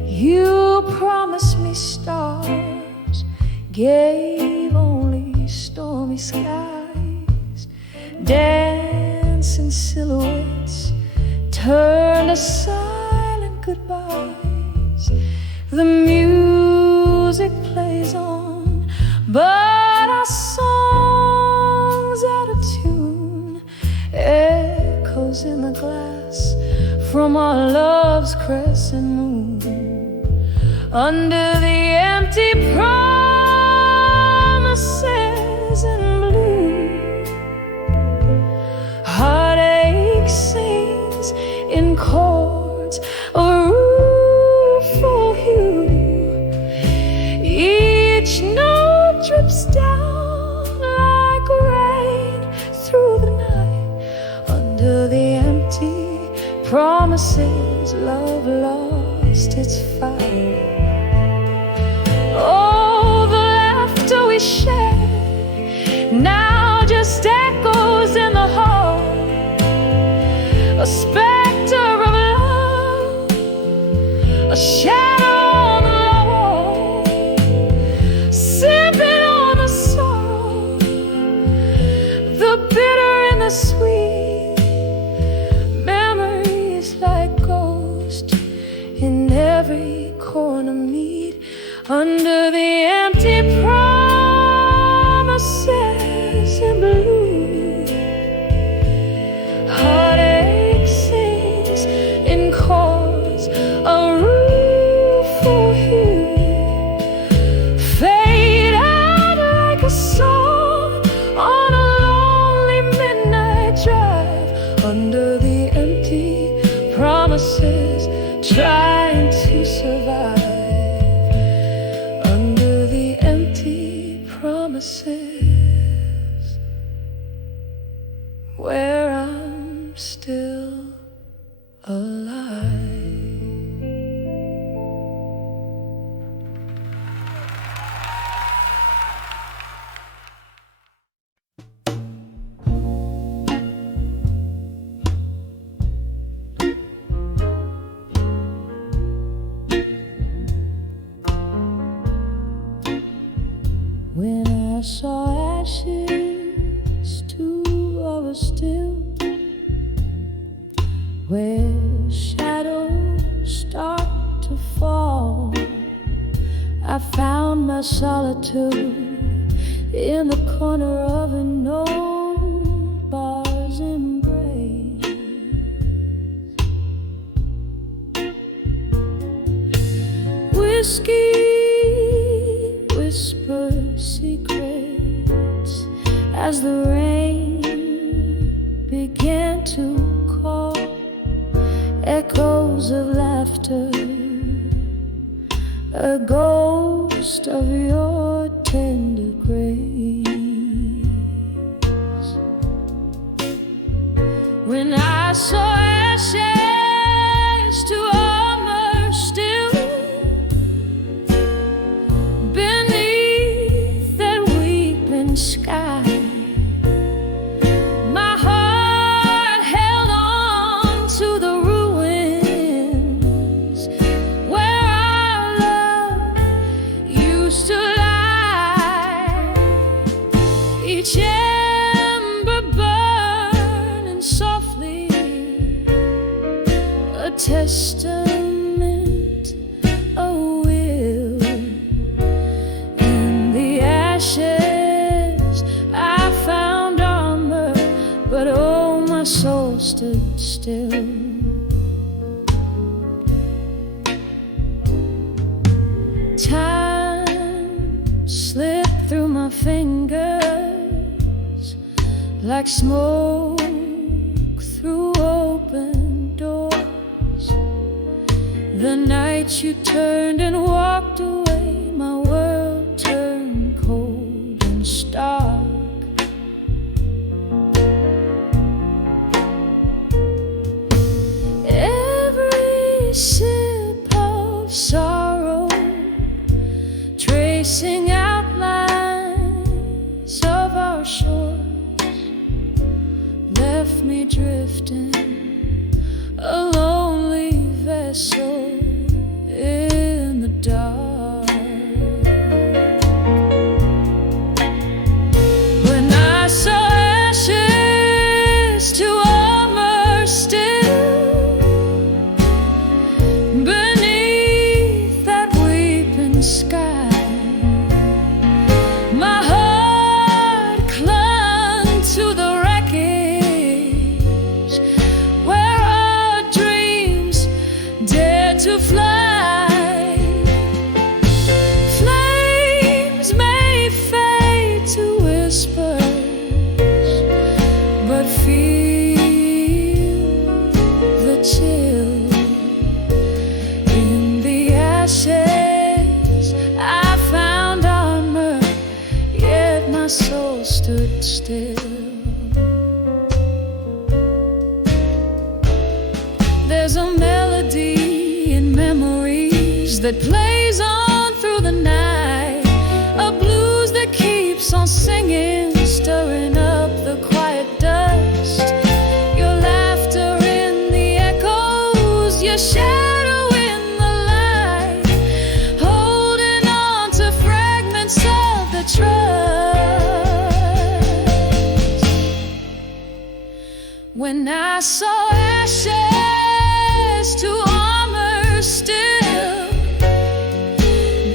You promised me stars, gave only stormy skies. Dancing silhouettes turned to silent goodbyes. The music plays on, but our song's out of tune. Echoes in the glass from our love's crescent moon. Under the empty promises in blue, heartache sings in chords of rueful hue. Each note drips down like rain through the night. Under the empty promises, love lost its fight. Oh, the laughter we shared now just echoes in the hall. A specter of love, a shadow on the wall, sipping on the sorrow, the bitter and the sweet. Memories like ghosts in every corner meet. Under the empty promises in blue, heartache sings in chords of rueful hue. Fade out like a song on a lonely midnight drive. Under the empty promises, trying to survive. Promises where I'm still alive. still, where shadows start to fall. I found my solitude in the corner of an old bar's embrace. Whiskey whispers secrets as the rain began to call, echoes of laughter, a ghost of your tender grace. When I saw ashes to armor still beneath that weeping sky, my heart held on to the ruins where our love used to lie. Each ember burning softly, a testament, a will. In the ashes I found armor, but oh, my soul stood still. Time slipped through my fingers like smoke through open doors. The night you turned and walked away, my world turned cold and stark. Every sip of sorrow, tracing outlines of our shores, left me drifting, a lonely vessel in the dark. When I saw ashes to armor still beneath that weeping sky, my heart clung to the wreckage where our dreams dared to fly. Flames may fade to whispers, but feel the chill. In the ashes I found armor, yet my soul stood still. There's a melody in memories that plays on through the night, a blues that keeps on singing, stirring up the quiet dust. Your laughter in the echoes, your shadow in the light, holding on to fragments of the trust. When I saw ashes to armor still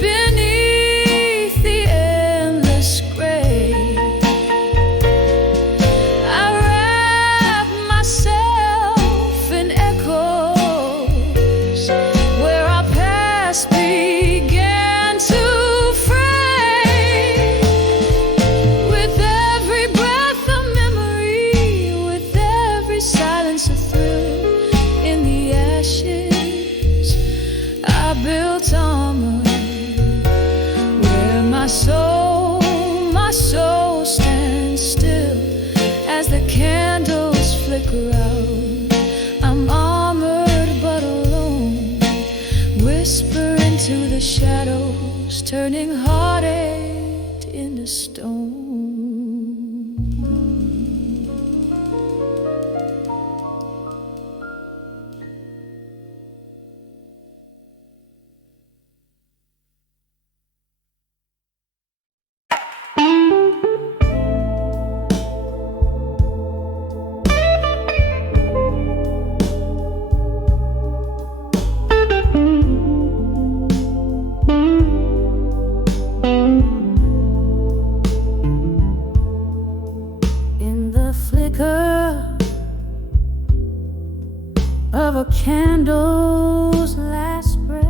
beneath the endless gray, I wrapped myself in echoes where our past began to fray. With every breath of memory, with every silence a thrill. In the ashes I built armor where my soul stands still as the candles flicker out. I'm armored but alone, whisper into the shadows, turning heartache into stone. of a candle's last breath.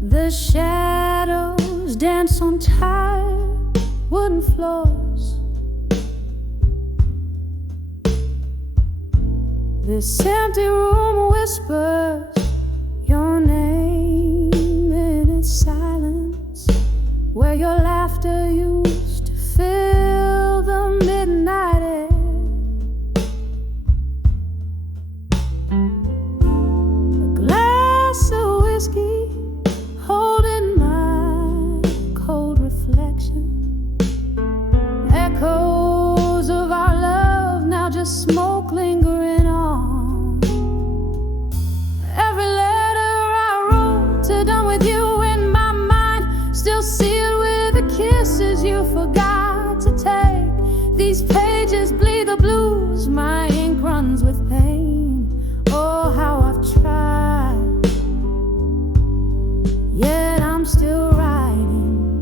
The shadows dance on tired wooden floors. This empty room whispers your name in its silence, where your laughter used to fill the midnight air. A glass of whiskey holding my cold reflection. Echoes of our love, now just smoke lingering on. Every letter I wrote to done with you in my mind, still sealed with the kisses you forgot to take. These pages bleed the blues, my ink runs with pain. Oh, how I've tried, yet I'm still writing,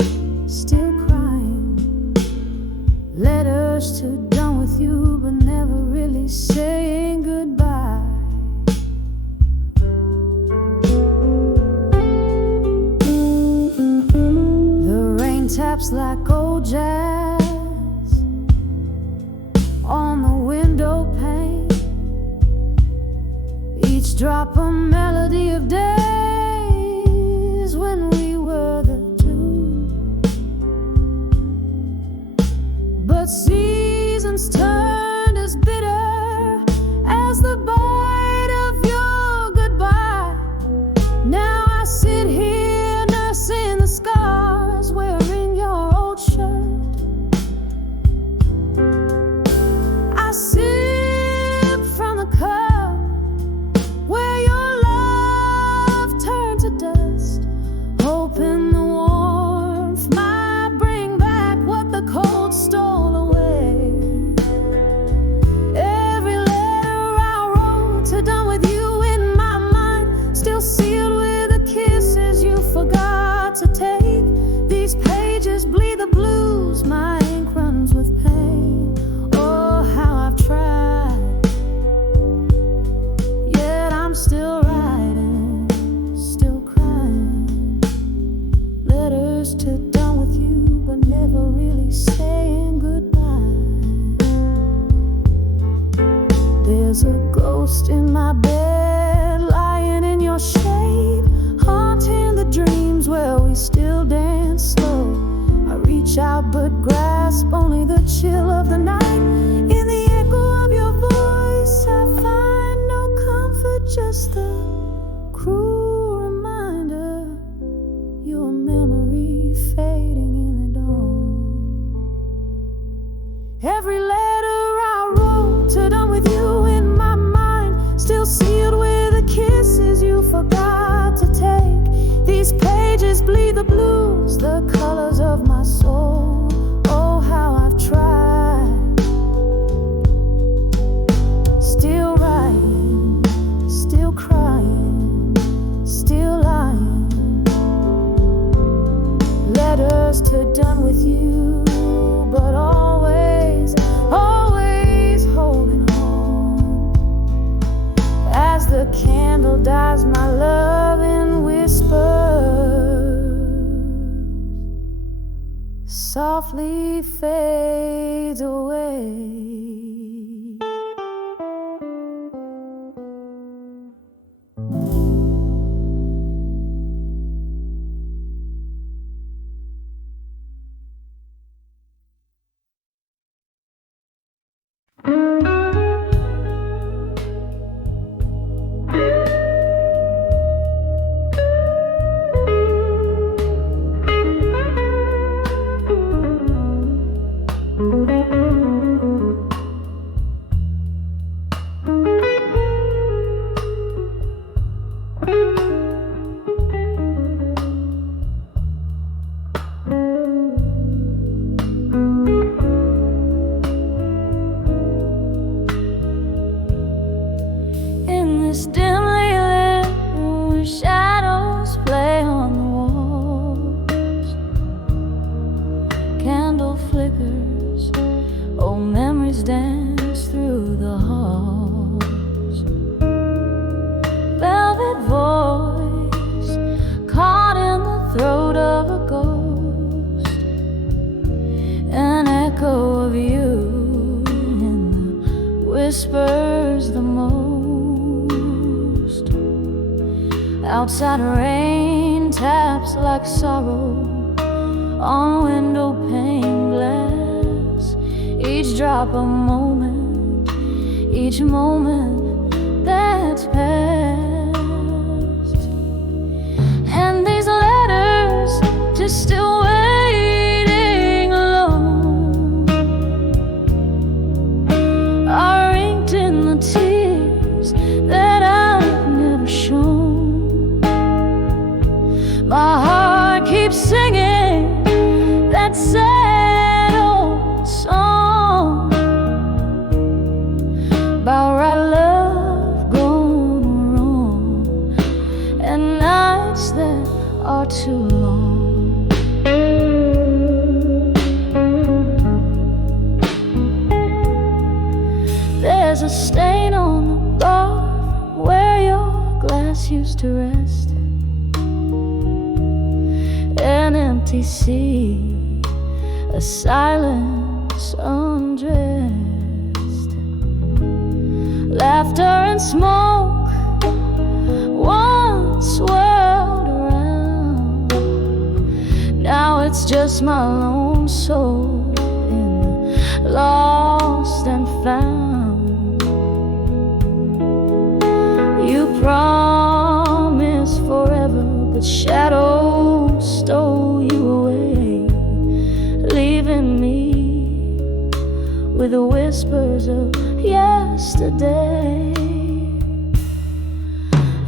still crying. Letters to done with you, but never really saying goodbye. The rain taps like old jazz on the window pane, each drop a melody of days when we were the two. But seasons turned as bitter as the bite of your goodbye. Now I sit here nursing the scars, wearing your old shirt. I sip from the cup where your love turned to dust, hoping the warmth might bring back what the cold stole away. Every letter I wrote to done with you in my mind, still sealed with the kisses you forgot to take. These pages bleed the blues, my ink runs with pain. Oh, how I've tried, yet I'm still writing, still crying. Letters to done with you, but never really saying goodbye. There's a ghost in my bed, lying in your shade, haunting the dreams where we still dance slow. I reach out but grasp only the chill of the night. In the echo of your voice I find no comfort, just the cruel reminder, your memory fading in the dawn. Every letter I wrote to done with you in my mind, still sealed with the kisses you forgot to take. These pages bleed the blues, the colors of my soul. Oh, how I've tried, still writing, still crying, still lying. Letters to done with you, but always, always holding on. As the candle dies, my love in whispers softly fades away. whispers the most. Outside rain taps like sorrow on window pane glass. Each drop a moment, each moment that's past. And these letters just still waiting alone are inked in the tears that I've never shown. My heart keeps singing that sad old song about right love gone wrong and nights that are too long. There's a stain on the bar where your glass used to rest, an empty sea, a silence undressed. Laughter and smoke once swirled around. Now it's just my lone soul in the lost and found. You promised forever, but shadows stole you away, leaving me with the whispers of yesterday.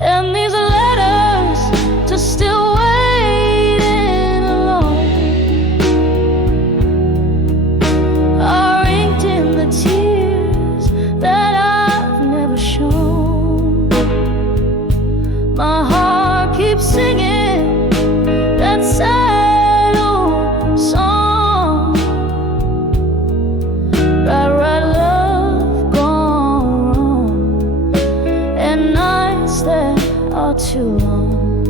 And these letters just still waiting alone are inked in the tears that I've never shown. My heart keeps singing that sad old song about right love gone wrong and nights that are too long.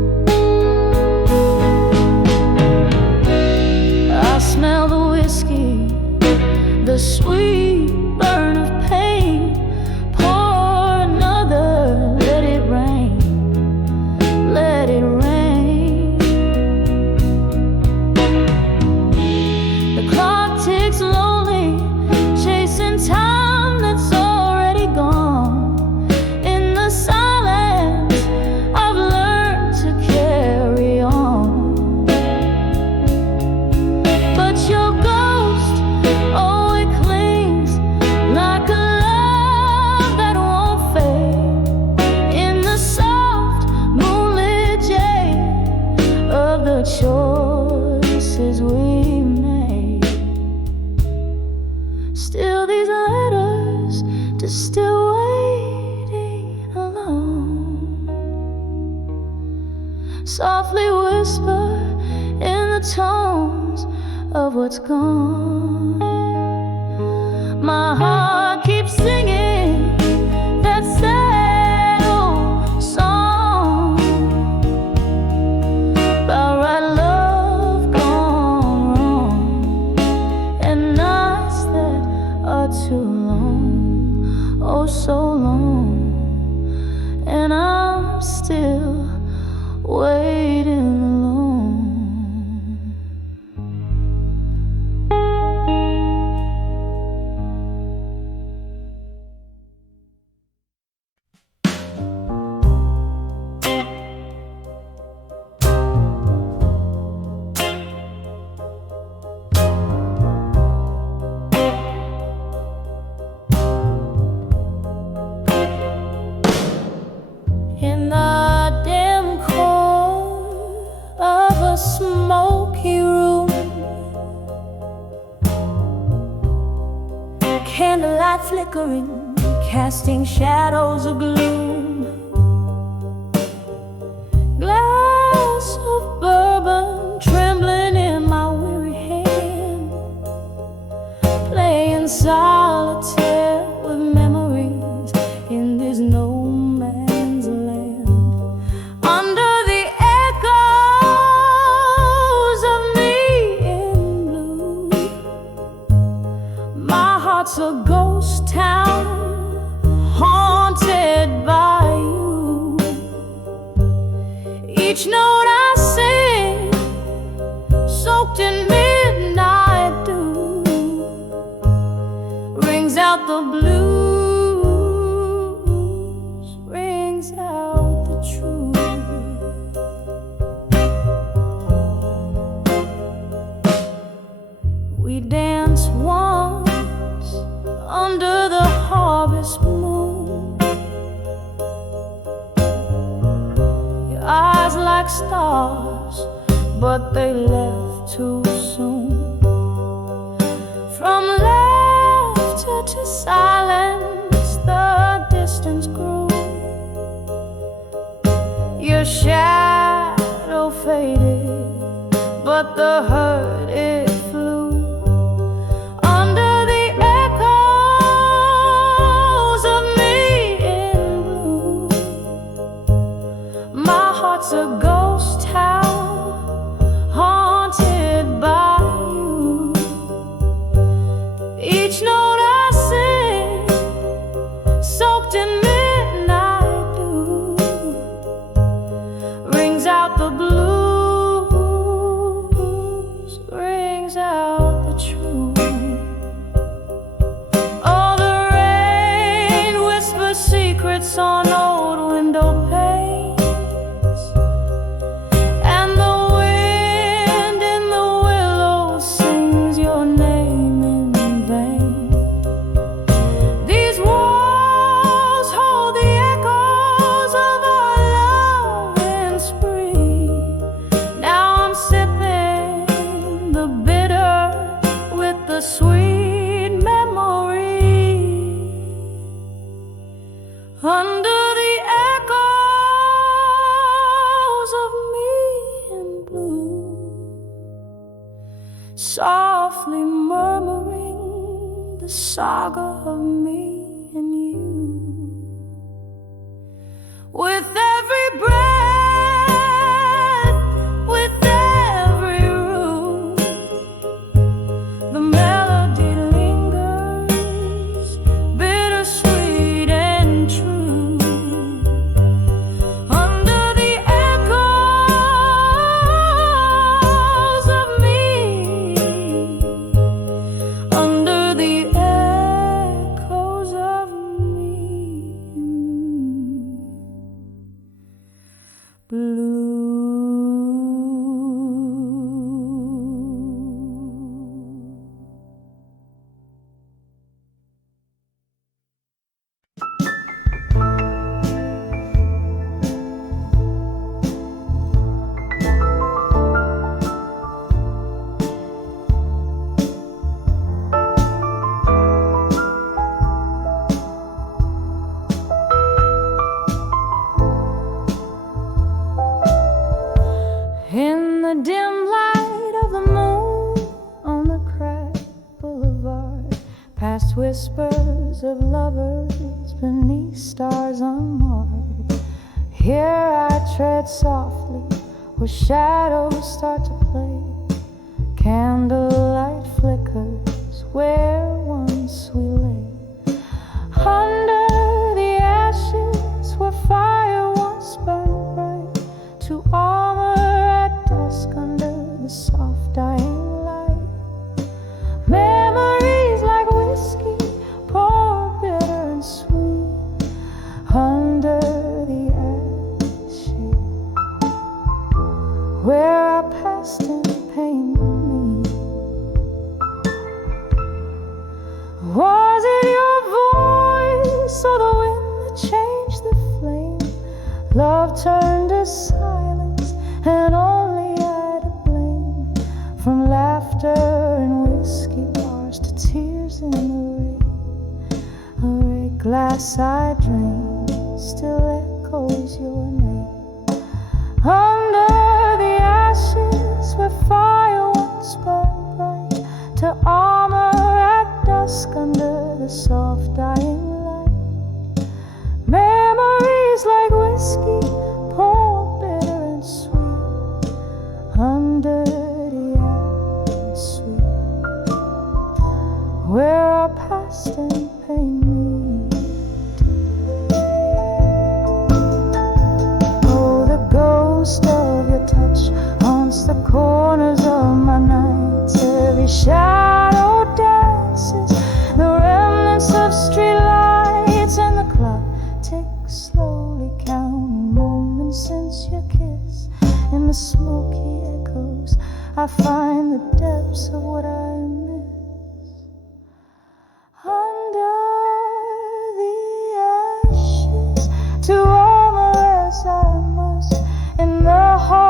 I smell the whiskey, the sweet burn of pain. Pour another, let it rain, let it rain. The clock ticks lonely, chasing time that's already gone. In the silence, I've learned to carry on. But your ghost, oh, it clings like a love that won't fade. In the soft moonlit shade of the choices we made, still these letters just still waiting alone. Softly whisper in the tones of what's gone. My heart keeps singing that sad old song about right love gone wrong and nights that are too long, oh so long, and I'm still waiting alone. In the dim core of a smoky room, candlelight flickering, casting shadows of gloom. Glass of bourbon trembling in my weary hand, playing solitaire with memories in this no man's land. Under the echoes of me in blue, my heart's a ghost town like stars, but they left too soon. From laughter to silence, the distance grew. Your shadow faded, but the hurt, it flew. Under the echoes of me in blue, my heart's a ghost town haunted by you. Each note I sing, soaked in midnight dew, rings out the blues, rings out the truth. Oh, the rain whispers secrets on old window panes, and the wind in the willows sings your name in vain. These walls hold the echoes of our love in spring. Now I'm sipping the bitter with the sweet memory. Under the echoes of me in blue, softly murmuring the saga of me and you. With every breath, with every room, the melody lingers, bittersweet and true. Under the echoes of me, under the echoes of me blue. In the dim light of the moon on the cracked boulevard, past whispers of lovers beneath stars unmarked. Here I tread softly where shadows start to play. Candlelight flickers where once we lay. Under the ashes where fire once burned bright, to armor at dusk under the soft dying light. Memories like whiskey pour bitter and sweet under the ashes where our past and pain meet. Was it your voice or the wind that changed the flame? Love turned to silence and only I to blame. From laughter and whiskey bars to tears in the rain, a red glass I drain still echoes your name. Under the ashes where fire once burned bright, to armor at dusk under the soft dying light. Memories like whiskey pour bitter and sweet under the ashes sweet, where our past and pain meet. Oh, the ghost of your touch haunts the corners of my nights. Every shadow dances, the remnants of street lights, and the clock ticks slowly, counting moments since your kiss. In the smoky echoes, I find the depths of what I miss. Under the ashes, to armor as I must in the heart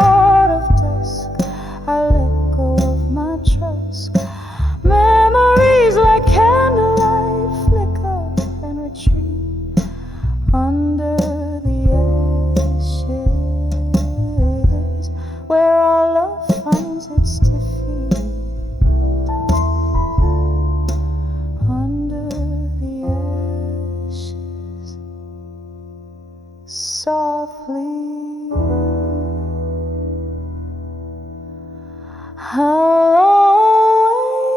softly. I'll always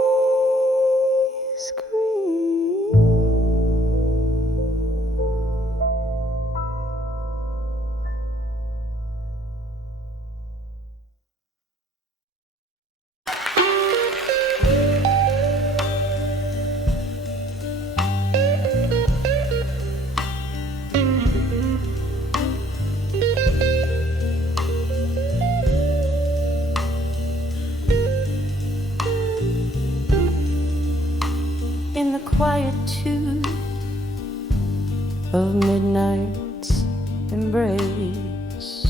grieve. In the quietude of midnight's embrace,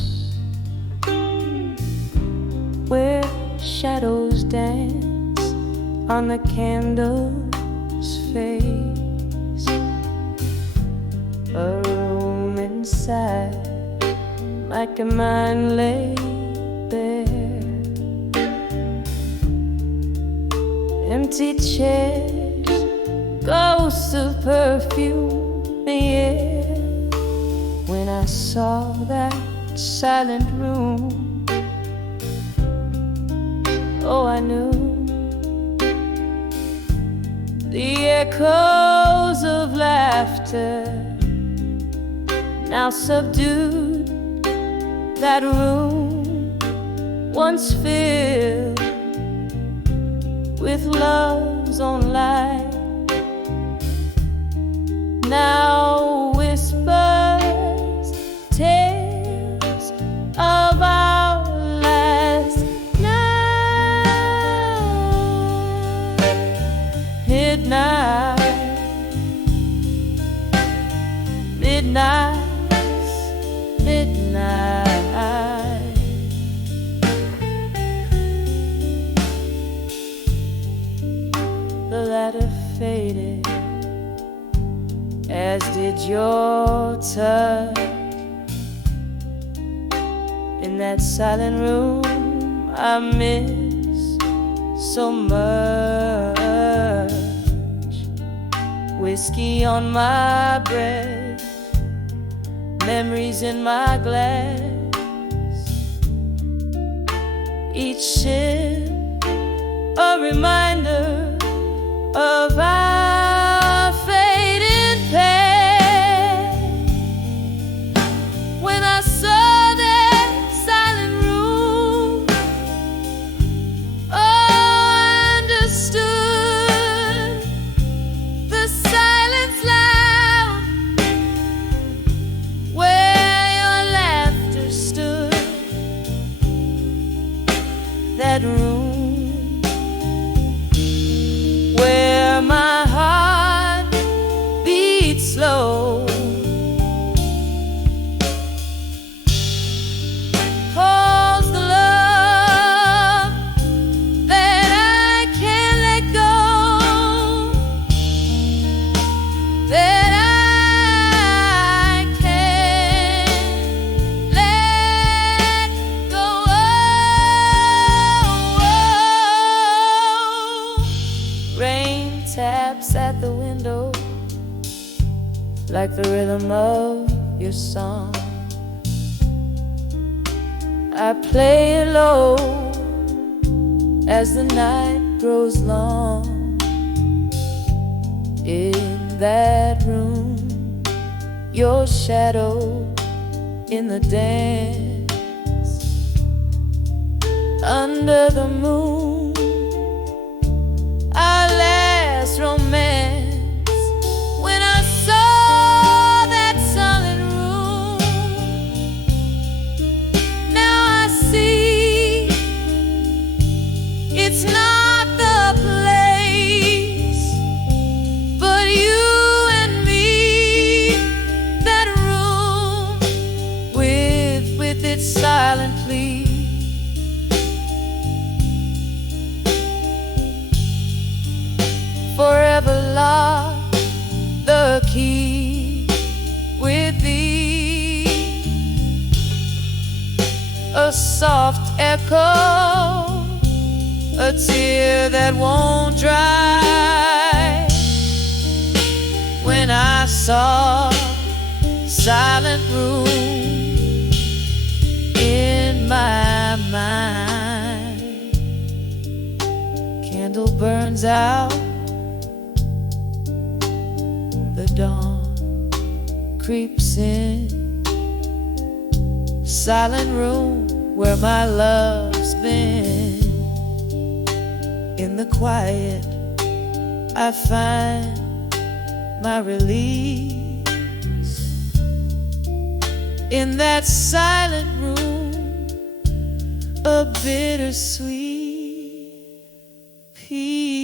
where shadows dance on the candle's face, a room inside like a mind laid bare, empty chairs, ghosts of perfume in the air. When I saw that silent room, oh, I knew the echoes of laughter now subdued that room once filled with love's own light. Now whispers tales of our last night. Midnight, midnight, midnight. The ladder faded, as did your touch. In that silent room I miss so much. Whiskey on my breath, memories in my glass. Each sip a reminder of our fading past. When I saw that silent room, oh, I understood the silence loud where your laughter stood. That room where my heart beats slow, holds the love that I can't let go, that I can't let go of. Rain taps at the window like the rhythm of your song. I play it low as the night grows long. In that room, your shadow in the dance, under the moon, our last romance. When I saw that silent room, now I see it's not the place, but you and me. That room with its silent plea. Forever lock the key with thee. A soft echo, a tear that won't dry. When I saw silent room in my mind. Candle burns out, the dawn creeps in. Silent room where my love's been. In the quiet I find my release. In that silent room, a bittersweet peace.